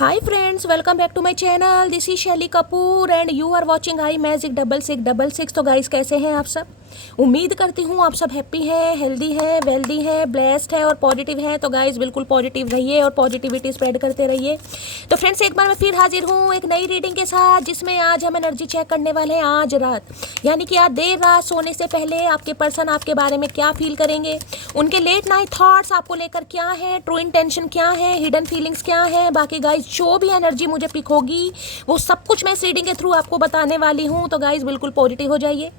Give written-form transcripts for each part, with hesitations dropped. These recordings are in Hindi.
Hi friends, welcome back to my channel. This is Shelly Kapoor and you are watching I Magic 6666। तो गाइस कैसे हैं आप सब? उम्मीद करती हूँ आप सब हैप्पी हैं, हेल्दी हैं, वेल्दी हैं, ब्लेस्ड है और पॉजिटिव हैं। तो गाइस बिल्कुल पॉजिटिव रहिए और पॉजिटिविटी स्प्रेड करते रहिए। तो फ्रेंड्स एक बार मैं फिर हाजिर हूँ एक नई रीडिंग के साथ, जिसमें आज हम एनर्जी चेक करने वाले हैं आज रात, यानी कि आज देर रात सोने से पहले आपके पर्सन आपके बारे में क्या फील करेंगे, उनके लेट नाइट थॉट्स आपको लेकर क्या है, ट्रू इंटेंशन क्या है, हिडन फीलिंग्स क्या है। बाकी गाइज जो भी एनर्जी मुझे पिक होगी वो सब कुछ मैं इस रीडिंग के थ्रू आपको बताने वाली हूँ। तो गाइज बिल्कुल पॉजिटिव हो जाइए।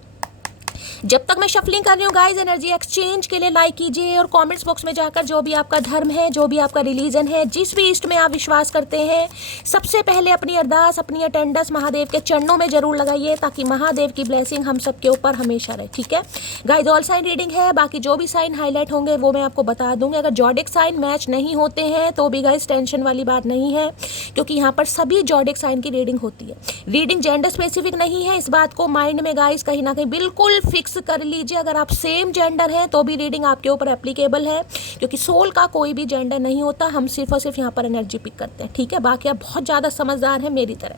जब तक मैं शफलिंग कर रही हूँ गाइज, एनर्जी एक्सचेंज के लिए लाइक कीजिए और कमेंट्स बॉक्स में जाकर जो भी आपका धर्म है, जो भी आपका रिलीजन है, जिस भी इष्ट में आप विश्वास करते हैं, सबसे पहले अपनी अरदास, अपनी अटेंडेंस महादेव के चरणों में जरूर लगाइए, ताकि महादेव की ब्लेसिंग हम सबके ऊपर हमेशा रहे। ठीक है गाइज, ऑल साइन रीडिंग है। बाकी जो भी साइन हाईलाइट होंगे वो मैं आपको बता दूंगी। अगर जॉडिक साइन मैच नहीं होते हैं तो भी गाइज टेंशन वाली बात नहीं है, क्योंकि यहाँ पर सभी जॉडिक साइन की रीडिंग होती है। रीडिंग जेंडर स्पेसिफिक नहीं है, इस बात को माइंड में गाइज कहीं ना कहीं बिल्कुल फिक्स कर लीजिए। अगर आप सेम जेंडर हैं तो भी रीडिंग आपके ऊपर एप्लीकेबल है, क्योंकि सोल का कोई भी जेंडर नहीं होता। हम सिर्फ और सिर्फ यहाँ पर एनर्जी पिक करते हैं। ठीक है, बाकी आप बहुत ज़्यादा समझदार हैं मेरी तरह।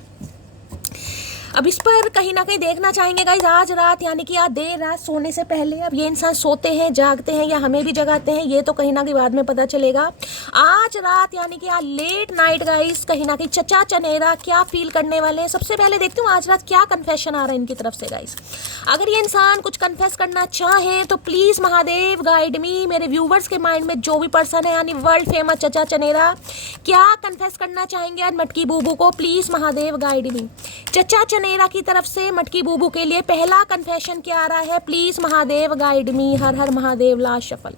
अब इस पर कहीं ना कहीं देखना चाहेंगे गाइज, आज रात यानी कि आज देर रात सोने से पहले अब ये इंसान सोते हैं, जागते हैं या हमें भी जगाते हैं, ये तो कहीं ना कहीं बाद में पता चलेगा। आज रात यानी कि आज लेट नाइट गाइज कहीं ना कहीं चचा चनेरा क्या फील करने वाले हैं। सबसे पहले देखते हूँ आज रात क्या कन्फेशन आ रहा है इनकी तरफ से गाइज। अगर ये इंसान कुछ कन्फेस करना चाहें तो प्लीज़ महादेव गाइड मी। मेरे व्यूवर्स के माइंड में जो भी पर्सन है, यानी वर्ल्ड फेमस चचा चनेरा, क्या कन्फेस करना चाहेंगे आज मटकी बूबू को, प्लीज़ महादेव गाइड मी। चचा चनेरा की तरफ से मटकी बूबू के लिए पहला कन्फेशन क्या आ रहा है, प्लीज महादेव गाइड मी। हर हर महादेव, लास्ट शफल।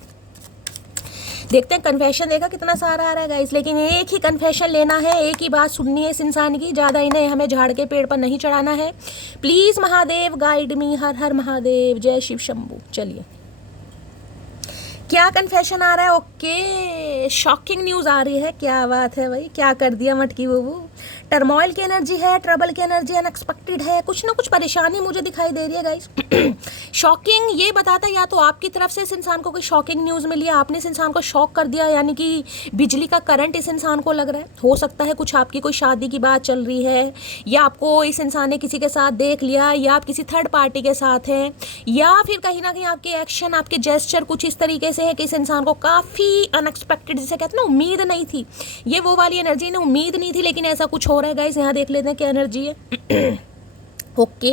देखते हैं कन्फेशन देखा कितना सारा आ रहा है गाइस, लेकिन एक ही कन्फेशन लेना है, एक ही बात सुननी है इस इंसान की, ज़्यादा इन्हें हमें झाड़ के पेड़ पर नहीं चढ़ाना है। Please Mahadev guide me. हर हर महादेव, जय शिव शंभू। चलिए क्या कन्फेशन आ रहा है। ओके, शॉकिंग न्यूज़ आ रही है। क्या बात है भाई, क्या कर दिया मटकी बूबू। टर्मोइल की एनर्जी है, ट्रबल की एनर्जी, अनएक्सपेक्टेड है, कुछ ना कुछ परेशानी मुझे दिखाई दे रही है गाइस। शॉकिंग ये बताता है या तो आपकी तरफ से इस इंसान को कोई शॉकिंग न्यूज़ मिली है, आपने इस इंसान को शॉक कर दिया, यानी कि बिजली का करंट इस इंसान को लग रहा है। हो सकता है कुछ आपकी कोई शादी की बात चल रही है, या आपको इस इंसान ने किसी के साथ देख लिया, या आप किसी थर्ड पार्टी के साथ हैं, या फिर कहीं ना कहीं आपके एक्शन, आपके जेस्चर कुछ इस तरीके से है कि इस इंसान को काफ़ी अनएक्सपेक्टेड, जिसे कहते हैं ना उम्मीद नहीं थी, ये वो वाली एनर्जी ने उम्मीद नहीं थी, लेकिन ऐसा कुछ हो रहा है गाइस। यहाँ देख लेते हैं क्या एनर्जी है। ओके,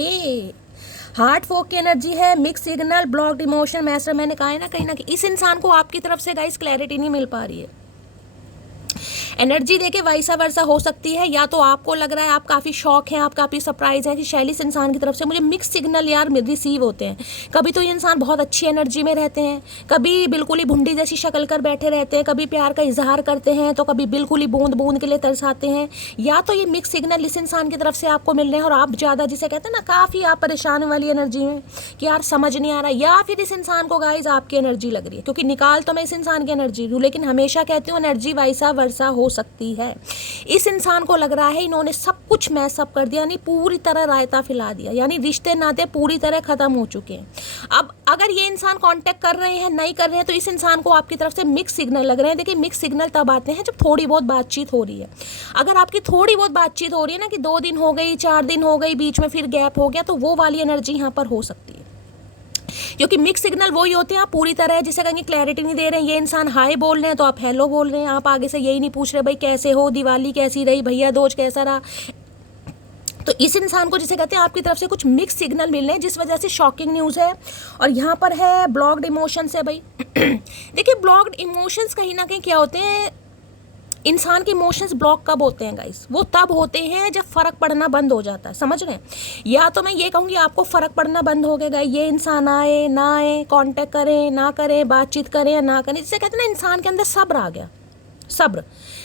हार्ट फोक की एनर्जी है, mix signal, blocked emotion, message. मैंने कहा है ना कहीं ना कहीं इस इंसान को आपकी तरफ से गाइस क्लैरिटी नहीं मिल पा रही है। एनर्जी देके वैसा वर्सा हो सकती है, या तो आपको लग रहा है आप काफ़ी शॉक हैं, आप काफ़ी सरप्राइज है कि शैली इस इंसान की तरफ से मुझे मिक्स सिग्नल यार रिसीव होते हैं। कभी तो ये इंसान बहुत अच्छी एनर्जी में रहते हैं, कभी बिल्कुल ही भुंडी जैसी शक्ल कर बैठे रहते हैं, कभी प्यार का इजहार करते हैं, तो कभी बिल्कुल ही बूंद बूंद के लिए तरसाते हैं। या तो ये मिक्स सिग्नल इस इंसान की तरफ से आपको मिल रहे हैं और आप ज़्यादा, जिसे कहते हैं ना काफ़ी आप परेशान वाली एनर्जी में कि यार समझ नहीं आ रहा, या फिर इस इंसान को गाइज आपकी एनर्जी लग रही है, क्योंकि निकाल तो मैं इस इंसान की एनर्जी हूँ, लेकिन हमेशा कहती हूँ एनर्जी वैसा वर्सा हो सकती है। इस इंसान को लग रहा है इन्होंने सब कुछ मैसअप कर दिया, यानी पूरी तरह रायता फैला दिया, यानी रिश्ते नाते पूरी तरह खत्म हो चुके हैं। अब अगर ये इंसान कांटेक्ट कर रहे हैं, नहीं कर रहे हैं, तो इस इंसान को आपकी तरफ से मिक्स सिग्नल लग रहे हैं। देखिए मिक्स सिग्नल तब आते हैं जब थोड़ी बहुत बातचीत हो रही है। अगर आपकी थोड़ी बहुत बातचीत हो रही है ना, कि 2 दिन हो गई, 4 दिन हो गई, बीच में फिर गैप हो गया, तो वो वाली एनर्जी यहाँ पर हो सकती है। क्योंकि मिक्स सिग्नल वही होते हैं, आप पूरी तरह जिसे कहेंगे क्लैरिटी नहीं दे रहे हैं। ये इंसान हाय बोल रहे हैं तो आप हेलो बोल रहे हैं, आप आगे से यही नहीं पूछ रहे भाई कैसे हो, दिवाली कैसी रही, भैया दूज कैसा रहा। तो इस इंसान को जिसे कहते हैं आपकी तरफ से कुछ मिक्स सिग्नल मिल रहे हैं, जिस वजह से शॉकिंग न्यूज़ है। और यहाँ पर है ब्लॉक्ड इमोशंस है भाई। देखिए ब्लॉक्ड इमोशंस कहीं ना कहीं क्या होते हैं, इंसान के इमोशंस ब्लॉक कब होते हैं गाइस, वो तब होते हैं जब फ़र्क पड़ना बंद हो जाता है। समझ रहे हैं? या तो मैं ये कहूँगी आपको फ़र्क पड़ना बंद हो गया, ये इंसान आए ना आए, कांटेक्ट करें ना करें, बातचीत करें या ना करें, जिसे कहते हैं ना इंसान के अंदर सब्र आ गया। सब्र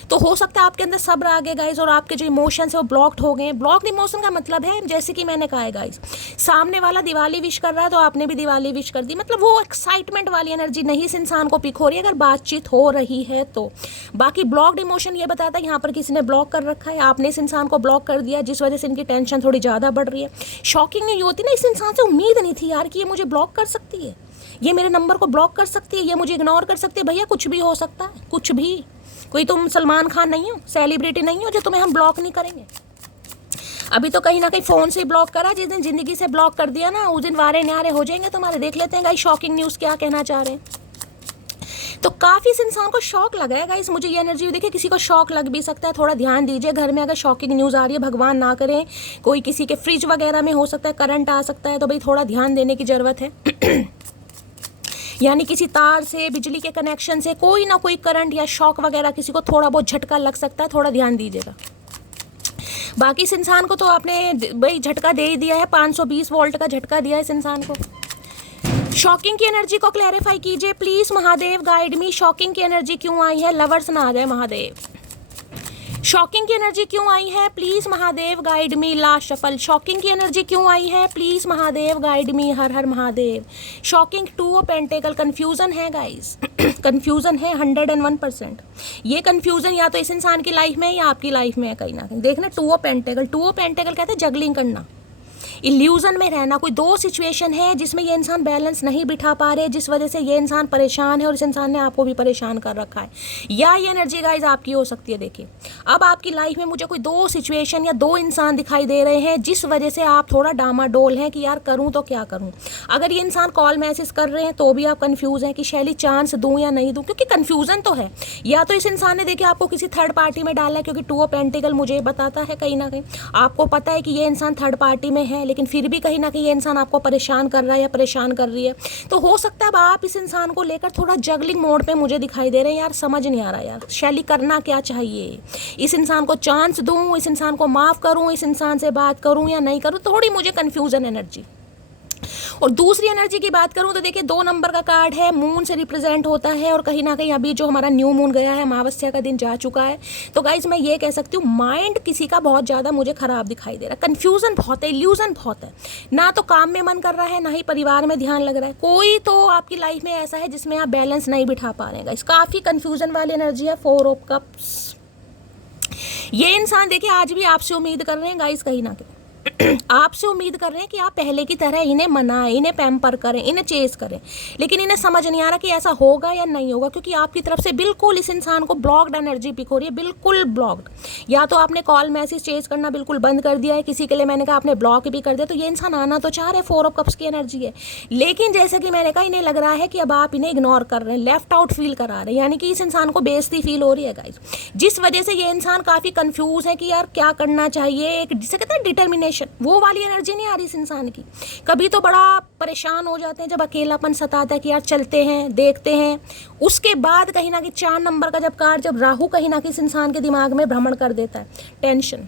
तो हो सकता है आपके अंदर सब्र आ गए गाइज, और आपके जो इमोशंस है वो ब्लॉक्ड हो गए। ब्लॉक्ड इमोशन का मतलब है, जैसे कि मैंने कहा है गाइज, सामने वाला दिवाली विश कर रहा है तो आपने भी दिवाली विश कर दी, मतलब वो एक्साइटमेंट वाली एनर्जी नहीं इस इंसान को पिक हो रही है, अगर बातचीत हो रही है तो। बाकी ब्लॉक्ड इमोशन ये बताता है यहाँ पर किसी ने ब्लॉक कर रखा है, आपने इस इंसान को ब्लॉक कर दिया, जिस वजह से इनकी टेंशन थोड़ी ज़्यादा बढ़ रही है। शॉकिंग नहीं होती ना, इस इंसान से उम्मीद नहीं थी यार कि ये मुझे ब्लॉक कर सकती है, ये मेरे नंबर को ब्लॉक कर सकती है, ये मुझे इग्नोर कर सकती है। भैया कुछ भी हो सकता है, कुछ भी। कोई तुम सलमान खान नहीं हो, सेलिब्रिटी नहीं हो जो तुम्हें हम ब्लॉक नहीं करेंगे। अभी तो कहीं ना कहीं फ़ोन से ब्लॉक करा, जिस दिन ज़िंदगी से ब्लॉक कर दिया ना, उस दिन वारे न्यारे हो जाएंगे तुम्हारे। देख लेते हैं गाइस शॉकिंग न्यूज़ क्या कहना चाह रहे हैं। तो काफ़ी इस इंसान को शौक लगा है गाइस, मुझे ये एनर्जी देखिए, किसी को शौक लग भी सकता है। थोड़ा ध्यान दीजिए, घर में अगर शॉकिंग न्यूज़ आ रही है, भगवान ना करें कोई किसी के फ्रिज वगैरह में हो सकता है करंट आ सकता है, तो भाई थोड़ा ध्यान देने की ज़रूरत है। यानी किसी तार से, बिजली के कनेक्शन से कोई ना कोई करंट या शॉक वगैरह किसी को थोड़ा बहुत झटका लग सकता है, थोड़ा ध्यान दीजिएगा। बाकी इस इंसान को तो आपने भाई झटका दे ही दिया है, 520 वोल्ट का झटका दिया है इस इंसान को। शॉकिंग की एनर्जी को क्लैरिफाई कीजिए please Mahadev, guide me. Shocking की एनर्जी क्यों आई है? लवर्स ना आ जाए महादेव। शॉकिंग की एनर्जी क्यों आई है? Please Mahadev guide me. Last shuffle. Shocking की एनर्जी क्यों आई है? Please Mahadev guide me. हर हर Mahadev. Shocking 2 of pentacle. Confusion है गाइस, कंफ्यूजन है 101%। ये कंफ्यूजन या तो इस इंसान की लाइफ में है या आपकी लाइफ में है कहीं ना कहीं। देखना 2 ऑफ पेंटेकल, 2 ऑफ पेंटेकल कहते हैं जगलिंग करना, इल्यूजन में रहना। कोई दो सिचुएशन है जिसमें ये इंसान बैलेंस नहीं बिठा पा रहे, जिस वजह से ये इंसान परेशान है और इस इंसान ने आपको भी परेशान कर रखा है। या ये एनर्जी गाइज आपकी हो सकती है। देखिए अब आपकी लाइफ में मुझे कोई दो सिचुएशन या दो इंसान दिखाई दे रहे हैं जिस वजह से आप थोड़ा डामाडोल हैं कि यार करूं तो क्या करूं। अगर ये इंसान कॉल मैसेज कर रहे हैं तो भी आप कंफ्यूज हैं कि शैली चांस दूं या नहीं दूं, क्योंकि कंफ्यूजन तो है। या तो इस इंसान ने देखिए आपको किसी थर्ड पार्टी में डाला है, क्योंकि 2 ऑफ पेंटिकल मुझे बताता है कहीं ना कहीं आपको पता है कि ये इंसान थर्ड पार्टी में है, लेकिन फिर भी कहीं ना कहीं ये इंसान आपको परेशान कर रहा है या परेशान कर रही है। तो हो सकता है अब आप इस इंसान को लेकर थोड़ा जगलिंग मोड पे मुझे दिखाई दे रहे हैं। यार समझ नहीं आ रहा यार शैली करना क्या चाहिए। इस इंसान को चांस दूं, इस इंसान को माफ करूं, इस इंसान से बात करूं या नहीं करूं, थोड़ी मुझे कंफ्यूजन एनर्जी। और दूसरी एनर्जी की बात करूं तो देखिए 2 नंबर का कार्ड है, मून से रिप्रेजेंट होता है, और कहीं ना कहीं अभी जो हमारा न्यू मून गया है, अमावस्या का दिन जा चुका है। तो गाइज मैं ये कह सकती हूँ माइंड किसी का बहुत ज़्यादा मुझे खराब दिखाई दे रहा है। कन्फ्यूजन बहुत है, इल्यूजन बहुत है, ना तो काम में मन कर रहा है ना ही परिवार में ध्यान लग रहा है। कोई तो आपकी लाइफ में ऐसा है जिसमें आप बैलेंस नहीं बिठा पा रहे हैं गाइज। काफ़ी कन्फ्यूजन वाली एनर्जी है। 4 ऑफ कप्स। ये इंसान देखिए आज भी आपसे उम्मीद कर रहे हैं गाइज, कहीं ना कहीं आपसे उम्मीद कर रहे हैं कि आप पहले की तरह इन्हें मनाएं, इन्हें पैम्पर करें, इन्हें चेस करें, लेकिन इन्हें समझ नहीं आ रहा कि ऐसा होगा या नहीं होगा, क्योंकि आपकी तरफ से बिल्कुल इस इंसान को ब्लॉक्ड एनर्जी पिक हो रही है, बिल्कुल ब्लॉक्ड। या तो आपने कॉल मैसेज चेस करना बिल्कुल बंद कर दिया है, किसी के लिए मैंने कहा आपने ब्लॉक भी कर दिया। तो ये इंसान आना तो चाह रहे, 4 ऑफ कप्स की एनर्जी है, लेकिन जैसे कि मैंने कहा इन्हें लग रहा है कि अब आप इन्हें इग्नोर कर रहे हैं, लेफ्ट आउट फील करा रहे हैं, यानी कि इस इंसान को बेइज्जती फील हो रही है गाइस, जिस वजह से ये इंसान काफ़ी कंफ्यूज है कि यार क्या करना चाहिए। एक जिसे कहते हैं डिटर्मिनेशन, वो वाली एनर्जी नहीं आ रही इस इंसान की। कभी तो बड़ा परेशान हो जाते हैं जब अकेलापन सताता है कि यार चलते हैं, देखते हैं। उसके बाद कहीं ना कहीं 4 नंबर का जब कार्ड, जब राहु कहीं ना कहीं इस इंसान के दिमाग में भ्रमण कर देता है, टेंशन।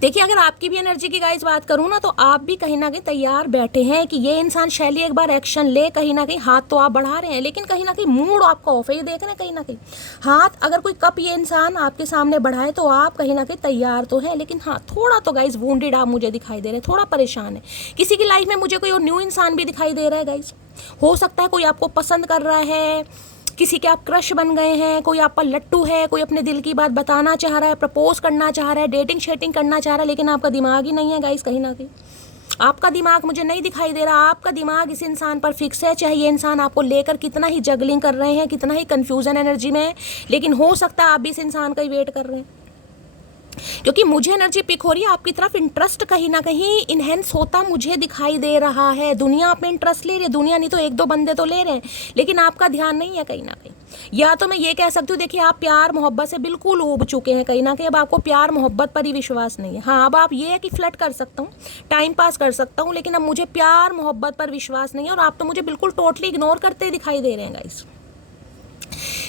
देखिए अगर आपकी भी एनर्जी की गाइस बात करूँ ना, तो आप भी कहीं ना कहीं तैयार बैठे हैं कि ये इंसान शैली एक बार एक्शन ले। कहीं ना कहीं हाथ तो आप बढ़ा रहे हैं, लेकिन कहीं ना कहीं मूड आपका ऑफ है। ये देख रहे हैं कहीं ना कहीं हाथ, अगर कोई कप ये इंसान आपके सामने बढ़ाए तो आप कहीं ना कहीं तैयार तो हैं, लेकिन हाँ थोड़ा तो गाइस वुंडेड आप मुझे दिखाई दे रहे हैं, थोड़ा परेशान है। किसी की लाइफ में मुझे कोई और न्यू इंसान भी दिखाई दे रहा है गाइस। हो सकता है कोई आपको पसंद कर रहा है, किसी के आप क्रश बन गए हैं, कोई आप पर लट्टू है, कोई अपने दिल की बात बताना चाह रहा है, प्रपोज करना चाह रहा है, डेटिंग शेटिंग करना चाह रहा है, लेकिन आपका दिमाग ही नहीं है गाइस। कहीं ना कहीं आपका दिमाग मुझे नहीं दिखाई दे रहा। आपका दिमाग इस इंसान पर फिक्स है, चाहे ये इंसान आपको लेकर कितना ही जगलिंग कर रहे हैं, कितना ही कंफ्यूजन एनर्जी में है, लेकिन हो सकता है आप भी इस इंसान का ही वेट कर रहे हैं, क्योंकि मुझे एनर्जी पिक हो रही है आपकी तरफ। इंटरेस्ट कहीं ना कहीं इनहेंस होता मुझे दिखाई दे रहा है। दुनिया आप में इंटरेस्ट ले रही है, दुनिया नहीं तो 1-2 बंदे तो ले रहे हैं, लेकिन आपका ध्यान नहीं है कहीं ना कहीं। या तो मैं ये कह सकती हूँ देखिए आप प्यार मोहब्बत से बिल्कुल ऊब चुके हैं कहीं ना कहीं। अब आपको प्यार मोहब्बत पर ही विश्वास नहीं है। हाँ अब आप ये है कि फ्लर्ट कर सकता हूँ, टाइम पास कर सकता हूँ, लेकिन अब मुझे प्यार मोहब्बत पर विश्वास नहीं है, और आप तो मुझे बिल्कुल टोटली इग्नोर करते दिखाई दे रहे हैं गाइस।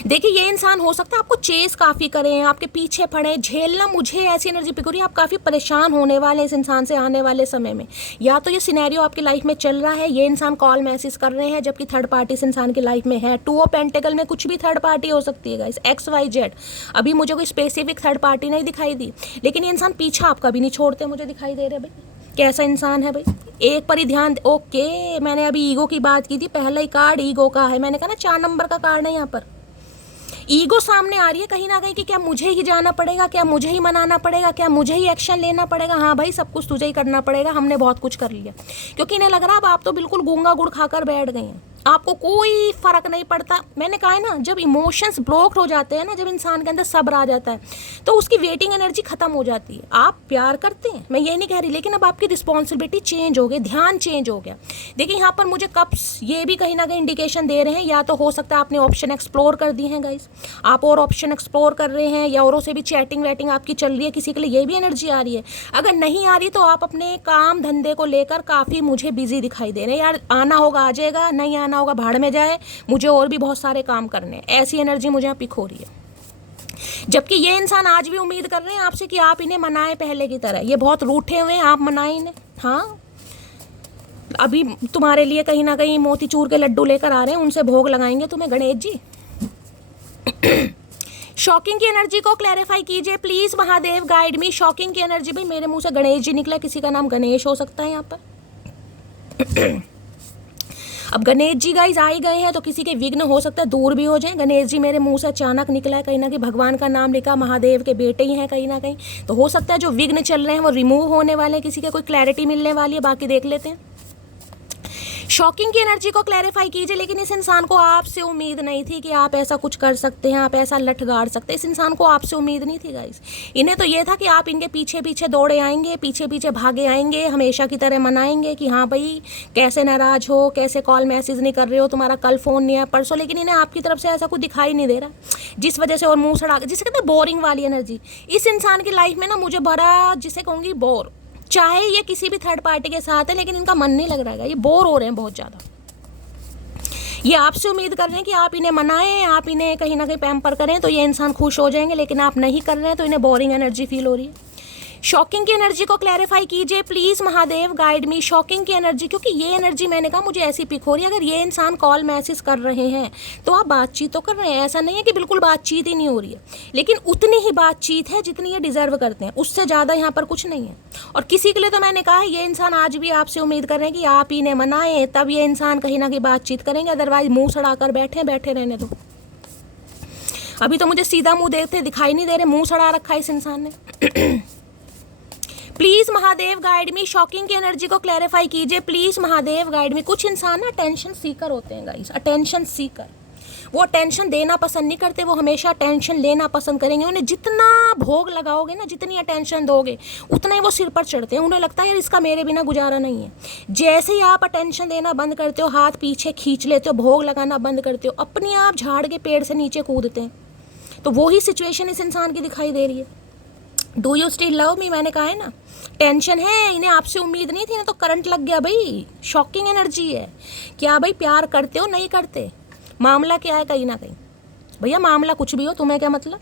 देखिए ये इंसान हो सकता है आपको चेस काफ़ी करें, आपके पीछे पड़े, झेलना। मुझे ऐसी एनर्जी पिक हो रही है आप काफ़ी परेशान होने वाले हैं इस इंसान से आने वाले समय में। या तो ये सिनेरियो आपकी लाइफ में चल रहा है, ये इंसान कॉल मैसेज कर रहे हैं, जबकि थर्ड पार्टी इस इंसान की लाइफ में है। 2 ऑफ पेंटिकल में कुछ भी थर्ड पार्टी हो सकती है गाइस, XYZ। अभी मुझे कोई स्पेसिफिक थर्ड पार्टी नहीं दिखाई दी, लेकिन ये इंसान पीछा आपका भी नहीं छोड़ते मुझे दिखाई दे रहे। भाई कैसा इंसान है भाई, एक पर ही ध्यान। ओके मैंने अभी ईगो की बात की थी, पहला ही कार्ड ईगो का है। मैंने कहा ना 4 नंबर का कार्ड है, यहाँ पर ईगो सामने आ रही है कहीं ना कहीं कि क्या मुझे ही जाना पड़ेगा, क्या मुझे ही मनाना पड़ेगा, क्या मुझे ही एक्शन लेना पड़ेगा। हाँ भाई सब कुछ तुझे ही करना पड़ेगा, हमने बहुत कुछ कर लिया। क्योंकि इन्हें लग रहा है अब आप तो बिल्कुल गूंगा गुड़ खाकर बैठ गए हैं, आपको कोई फर्क नहीं पड़ता। मैंने कहा है ना, जब इमोशंस ब्लॉक हो जाते हैं ना, जब इंसान के अंदर सब्र आ जाता है तो उसकी वेटिंग एनर्जी खत्म हो जाती है। आप प्यार करते हैं, मैं ये नहीं कह रही, लेकिन अब आपकी रिस्पॉन्सिबिलिटी चेंज हो गई, ध्यान चेंज हो गया। देखिए यहाँ पर मुझे कप्स ये भी कहीं ना कहीं इंडिकेशन दे रहे हैं, या तो हो सकता है आपने ऑप्शन एक्सप्लोर कर दी है गाइस, आप और ऑप्शन एक्सप्लोर कर रहे हैं, या औरों से भी चैटिंग वैटिंग आपकी चल रही है, किसी के लिए ये भी एनर्जी आ रही है। अगर नहीं आ रही तो आप अपने काम धंधे को लेकर काफ़ी मुझे बिजी दिखाई दे रहे हैं। यार आना होगा आ जाएगा, नहीं आना होगा भाड़ में जाए, मुझे और भी बहुत सारे काम करने हैं, ऐसी एनर्जी मुझे यहाँ पिक हो रही है। जबकि ये इंसान आज भी उम्मीद कर रहे हैं आपसे कि आप इन्हें मनाएं पहले की तरह। ये बहुत रूठे हुए हैं, आप मनाएं इन्हें। हाँ, अभी तुम्हारे लिए कहीं ना कहीं मोतीचूर के लड्डू लेकर आ रहे हैं, उनसे भोग लगाएंगे तुम्हें गणेश जी। शॉकिंग की एनर्जी को क्लैरिफाई कीजिए please Mahadev, guide me. Shocking की एनर्जी, भाई मेरे मुंह से गणेश जी निकला, किसी का नाम गणेश हो सकता है यहाँ पर। अब गणेश जी गाइस आ ही गए हैं तो किसी के विघ्न हो सकता है दूर भी हो जाए। गणेश जी मेरे मुंह से अचानक निकला है, कहीं ना कहीं भगवान का नाम लिखा, महादेव के बेटे ही हैं कहीं ना कहीं, तो हो सकता है जो विघ्न चल रहे हैं वो रिमूव होने वाले हैं, किसी के कोई क्लैरिटी मिलने वाली है। बाकी देख लेते हैं। शॉकिंग की एनर्जी को क्लैरिफाई कीजिए, लेकिन इस इंसान को आपसे उम्मीद नहीं थी कि आप ऐसा कुछ कर सकते हैं, आप ऐसा लठ गाड़ सकते हैं। इस इंसान को आपसे उम्मीद नहीं थी गाइस। इन्हें तो ये था कि आप इनके पीछे पीछे दौड़े आएंगे, पीछे पीछे भागे आएंगे, हमेशा की तरह मनाएंगे कि हाँ भाई कैसे नाराज हो, कैसे कॉल मैसेज नहीं कर रहे हो, तुम्हारा कल फ़ोन नहीं आया परसों। लेकिन इन्हें आपकी तरफ से ऐसा कुछ दिखाई नहीं दे रहा, जिस वजह से और मुँह सड़ा, जिसे कहते हैं बोरिंग वाली एनर्जी। इस इंसान की लाइफ में ना मुझे बड़ा, जिसे कहूँगी बोर, चाहे ये किसी भी थर्ड पार्टी के साथ है, लेकिन इनका मन नहीं लग रहा है, ये बोर हो रहे हैं बहुत ज़्यादा। ये आपसे उम्मीद कर रहे हैं कि आप इन्हें मनाएं, आप इन्हें कहीं ना कहीं पैम्पर करें तो ये इंसान खुश हो जाएंगे, लेकिन आप नहीं कर रहे हैं तो इन्हें बोरिंग एनर्जी फील हो रही है। शॉकिंग की एनर्जी को क्लैरिफाई कीजिए please Mahadev, guide me. Shocking की एनर्जी, क्योंकि ये एनर्जी मैंने कहा मुझे ऐसी पिक हो रही है, अगर ये इंसान कॉल मैसेज कर रहे हैं तो आप बातचीत तो कर रहे हैं, ऐसा नहीं है कि बिल्कुल बातचीत ही नहीं हो रही है, लेकिन उतनी ही बातचीत है जितनी ये डिजर्व करते हैं, उससे ज़्यादा यहाँ पर कुछ नहीं है। और किसी के लिए तो मैंने कहा ये इंसान आज भी आपसे उम्मीद कर रहे हैं कि आप इन्हें मनाएं, तब ये इंसान कहीं ना कहीं बातचीत करेंगे, अदरवाइज मुँह सड़ाकर बैठे रहने दो। अभी तो मुझे सीधा मुँह देखते दिखाई नहीं दे रहे, मुँह सड़ा रखा है इस इंसान ने। Please Mahadev guide me. Shocking की एनर्जी को क्लैरिफाई कीजिए प्लीज महादेव, गाइड मी। कुछ इंसान ना अटेंशन सीकर होते हैं गाइस, अटेंशन सीकर। वो अटेंशन देना पसंद नहीं करते, वो हमेशा अटेंशन लेना पसंद करेंगे। उन्हें जितना भोग लगाओगे ना, जितनी अटेंशन दोगे, उतना ही वो सिर पर चढ़ते हैं। उन्हें लगता है यार इसका मेरे बिना गुजारा नहीं है। जैसे ही आप अटेंशन देना बंद करते हो, हाथ पीछे खींच लेते हो, भोग लगाना बंद करते हो, अपने आप झाड़ के पेड़ से नीचे कूदते हैं। तो वही सिचुएशन इस इंसान की दिखाई दे रही है। Do you still love me, मैंने कहा है ना, टेंशन है, इन्हें आपसे उम्मीद नहीं थी ना, तो करंट लग गया भाई। शॉकिंग एनर्जी है। क्या भाई प्यार करते हो, नहीं करते, मामला क्या है? कहीं ना कहीं भैया मामला कुछ भी हो, तुम्हें क्या मतलब।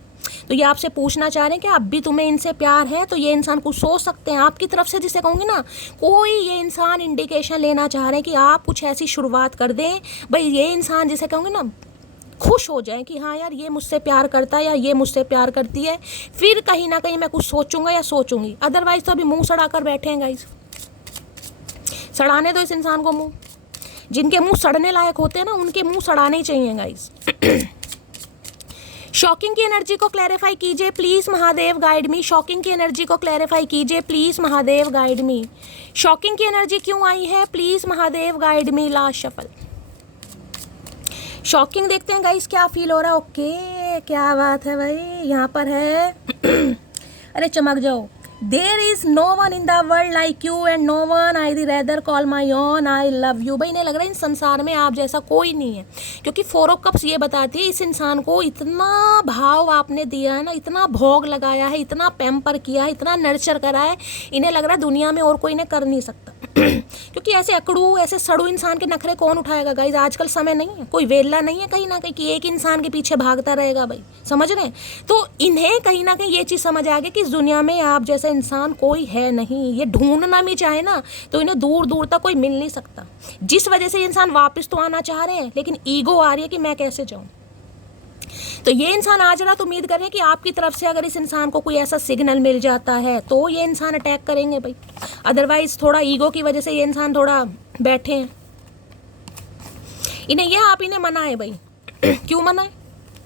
तो ये आपसे पूछना चाह रहे हैं कि अब भी तुम्हें इनसे प्यार है, तो ये इंसान कुछ सोच सकते हैं आपकी तरफ से, जिसे कहूँगी ना, कोई ये इंसान इंडिकेशन लेना चाह रहे हैं कि आप कुछ ऐसी शुरुआत कर दें भाई, ये इंसान जिसे कहूँगी ना खुश हो जाए कि हाँ यार ये मुझसे प्यार करता है या ये मुझसे प्यार करती है, फिर कहीं ना कहीं मैं कुछ सोचूंगा या सोचूंगी। अदरवाइज तो अभी मुंह सड़ा कर बैठे हैं गाइस। सड़ाने दो इस इंसान को मुंह, जिनके मुंह सड़ने लायक होते हैं ना, उनके मुंह सड़ाने ही चाहिए गाइस। शॉकिंग की एनर्जी को क्लैरिफाई कीजिए please Mahadev, guide me. Shocking की एनर्जी को क्लैरिफाई कीजिए please Mahadev, guide me. Shocking की एनर्जी क्यों आई है please Mahadev, guide me. Last shuffle. Shocking देखते हैं गाइस क्या फील हो रहा है। ओके क्या बात है भाई, यहाँ पर है। अरे चमक जाओ। There is no one in the world like you and no one I'd rather call my own, I love you. भाई इन्हें लग रहा है इन संसार में आप जैसा कोई नहीं है, क्योंकि 4 ऑफ कप्स ये बताती है इस इंसान को इतना भाव आपने दिया है ना, इतना भोग लगाया है, इतना पैम्पर किया है, इतना नर्चर करा है, इन्हें लग रहा है दुनिया में और कोई इन्हें कर नहीं सकता। क्योंकि ऐसे अकड़ू, ऐसे सड़ू इंसान के नखरे कौन उठाएगा गाइज। आजकल समय नहीं है, कोई वेला नहीं है कहीं ना कहीं कि एक इंसान के पीछे भागता रहेगा भाई, समझ रहे हैं। तो इन्हें कहीं ना कहीं ये चीज़ समझ आ गई कि इस दुनिया में आप जैसे इंसान कोई है नहीं। ये ढूंढना भी चाहे ना तो इन्हें दूर दूर तक कोई मिल नहीं सकता, जिस वजह से इंसान वापस तो आना चाह रहे हैं, लेकिन ईगो आ रही है कि मैं कैसे जाऊँ। तो ये इंसान आज रात उम्मीद कर रहे हैं कि आपकी तरफ से अगर इस इंसान को कोई ऐसा सिग्नल मिल जाता है तो ये इंसान अटैक करेंगे भाई। अदरवाइज थोड़ा ईगो की वजह से ये इंसान थोड़ा बैठे हैं। इन्हें ये आप इन्हें मनाए भाई। क्यों मनाए?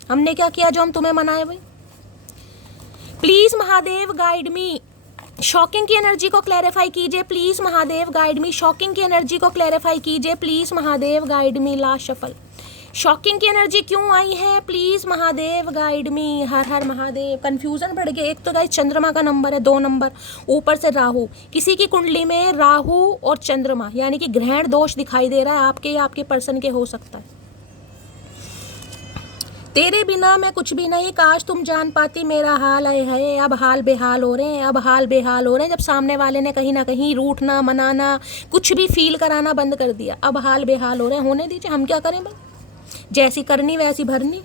हमने क्या किया जो हम तुम्हें मनाए भाई? Please Mahadev guide me. Shocking की एनर्जी को क्लैरिफाई कीजिए please Mahadev guide me. Shocking की एनर्जी को क्लैरिफाई कीजिए please Mahadev guide me. Last shuffle. Shocking की एनर्जी क्यों आई है प्लीज महादेव गाइड मी। हर हर महादेव। कंफ्यूजन बढ़ गया। एक तो गाइस चंद्रमा का नंबर है, 2 नंबर, ऊपर से राहु। किसी की कुंडली में राहु और चंद्रमा यानी कि ग्रहण दोष दिखाई दे रहा है, आपके या आपके पर्सन के हो सकता है। तेरे बिना मैं कुछ भी नहीं, काश तुम जान पाती मेरा हाल है। अब हाल बेहाल हो रहे हैं, अब हाल बेहाल हो रहे हैं। जब सामने वाले ने कहीं ना कहीं रूठना, मनाना, कुछ भी फील कराना बंद कर दिया, अब हाल बेहाल हो रहे हैं। होने दीजिए, हम क्या करें भाई, जैसी करनी वैसी भरनी।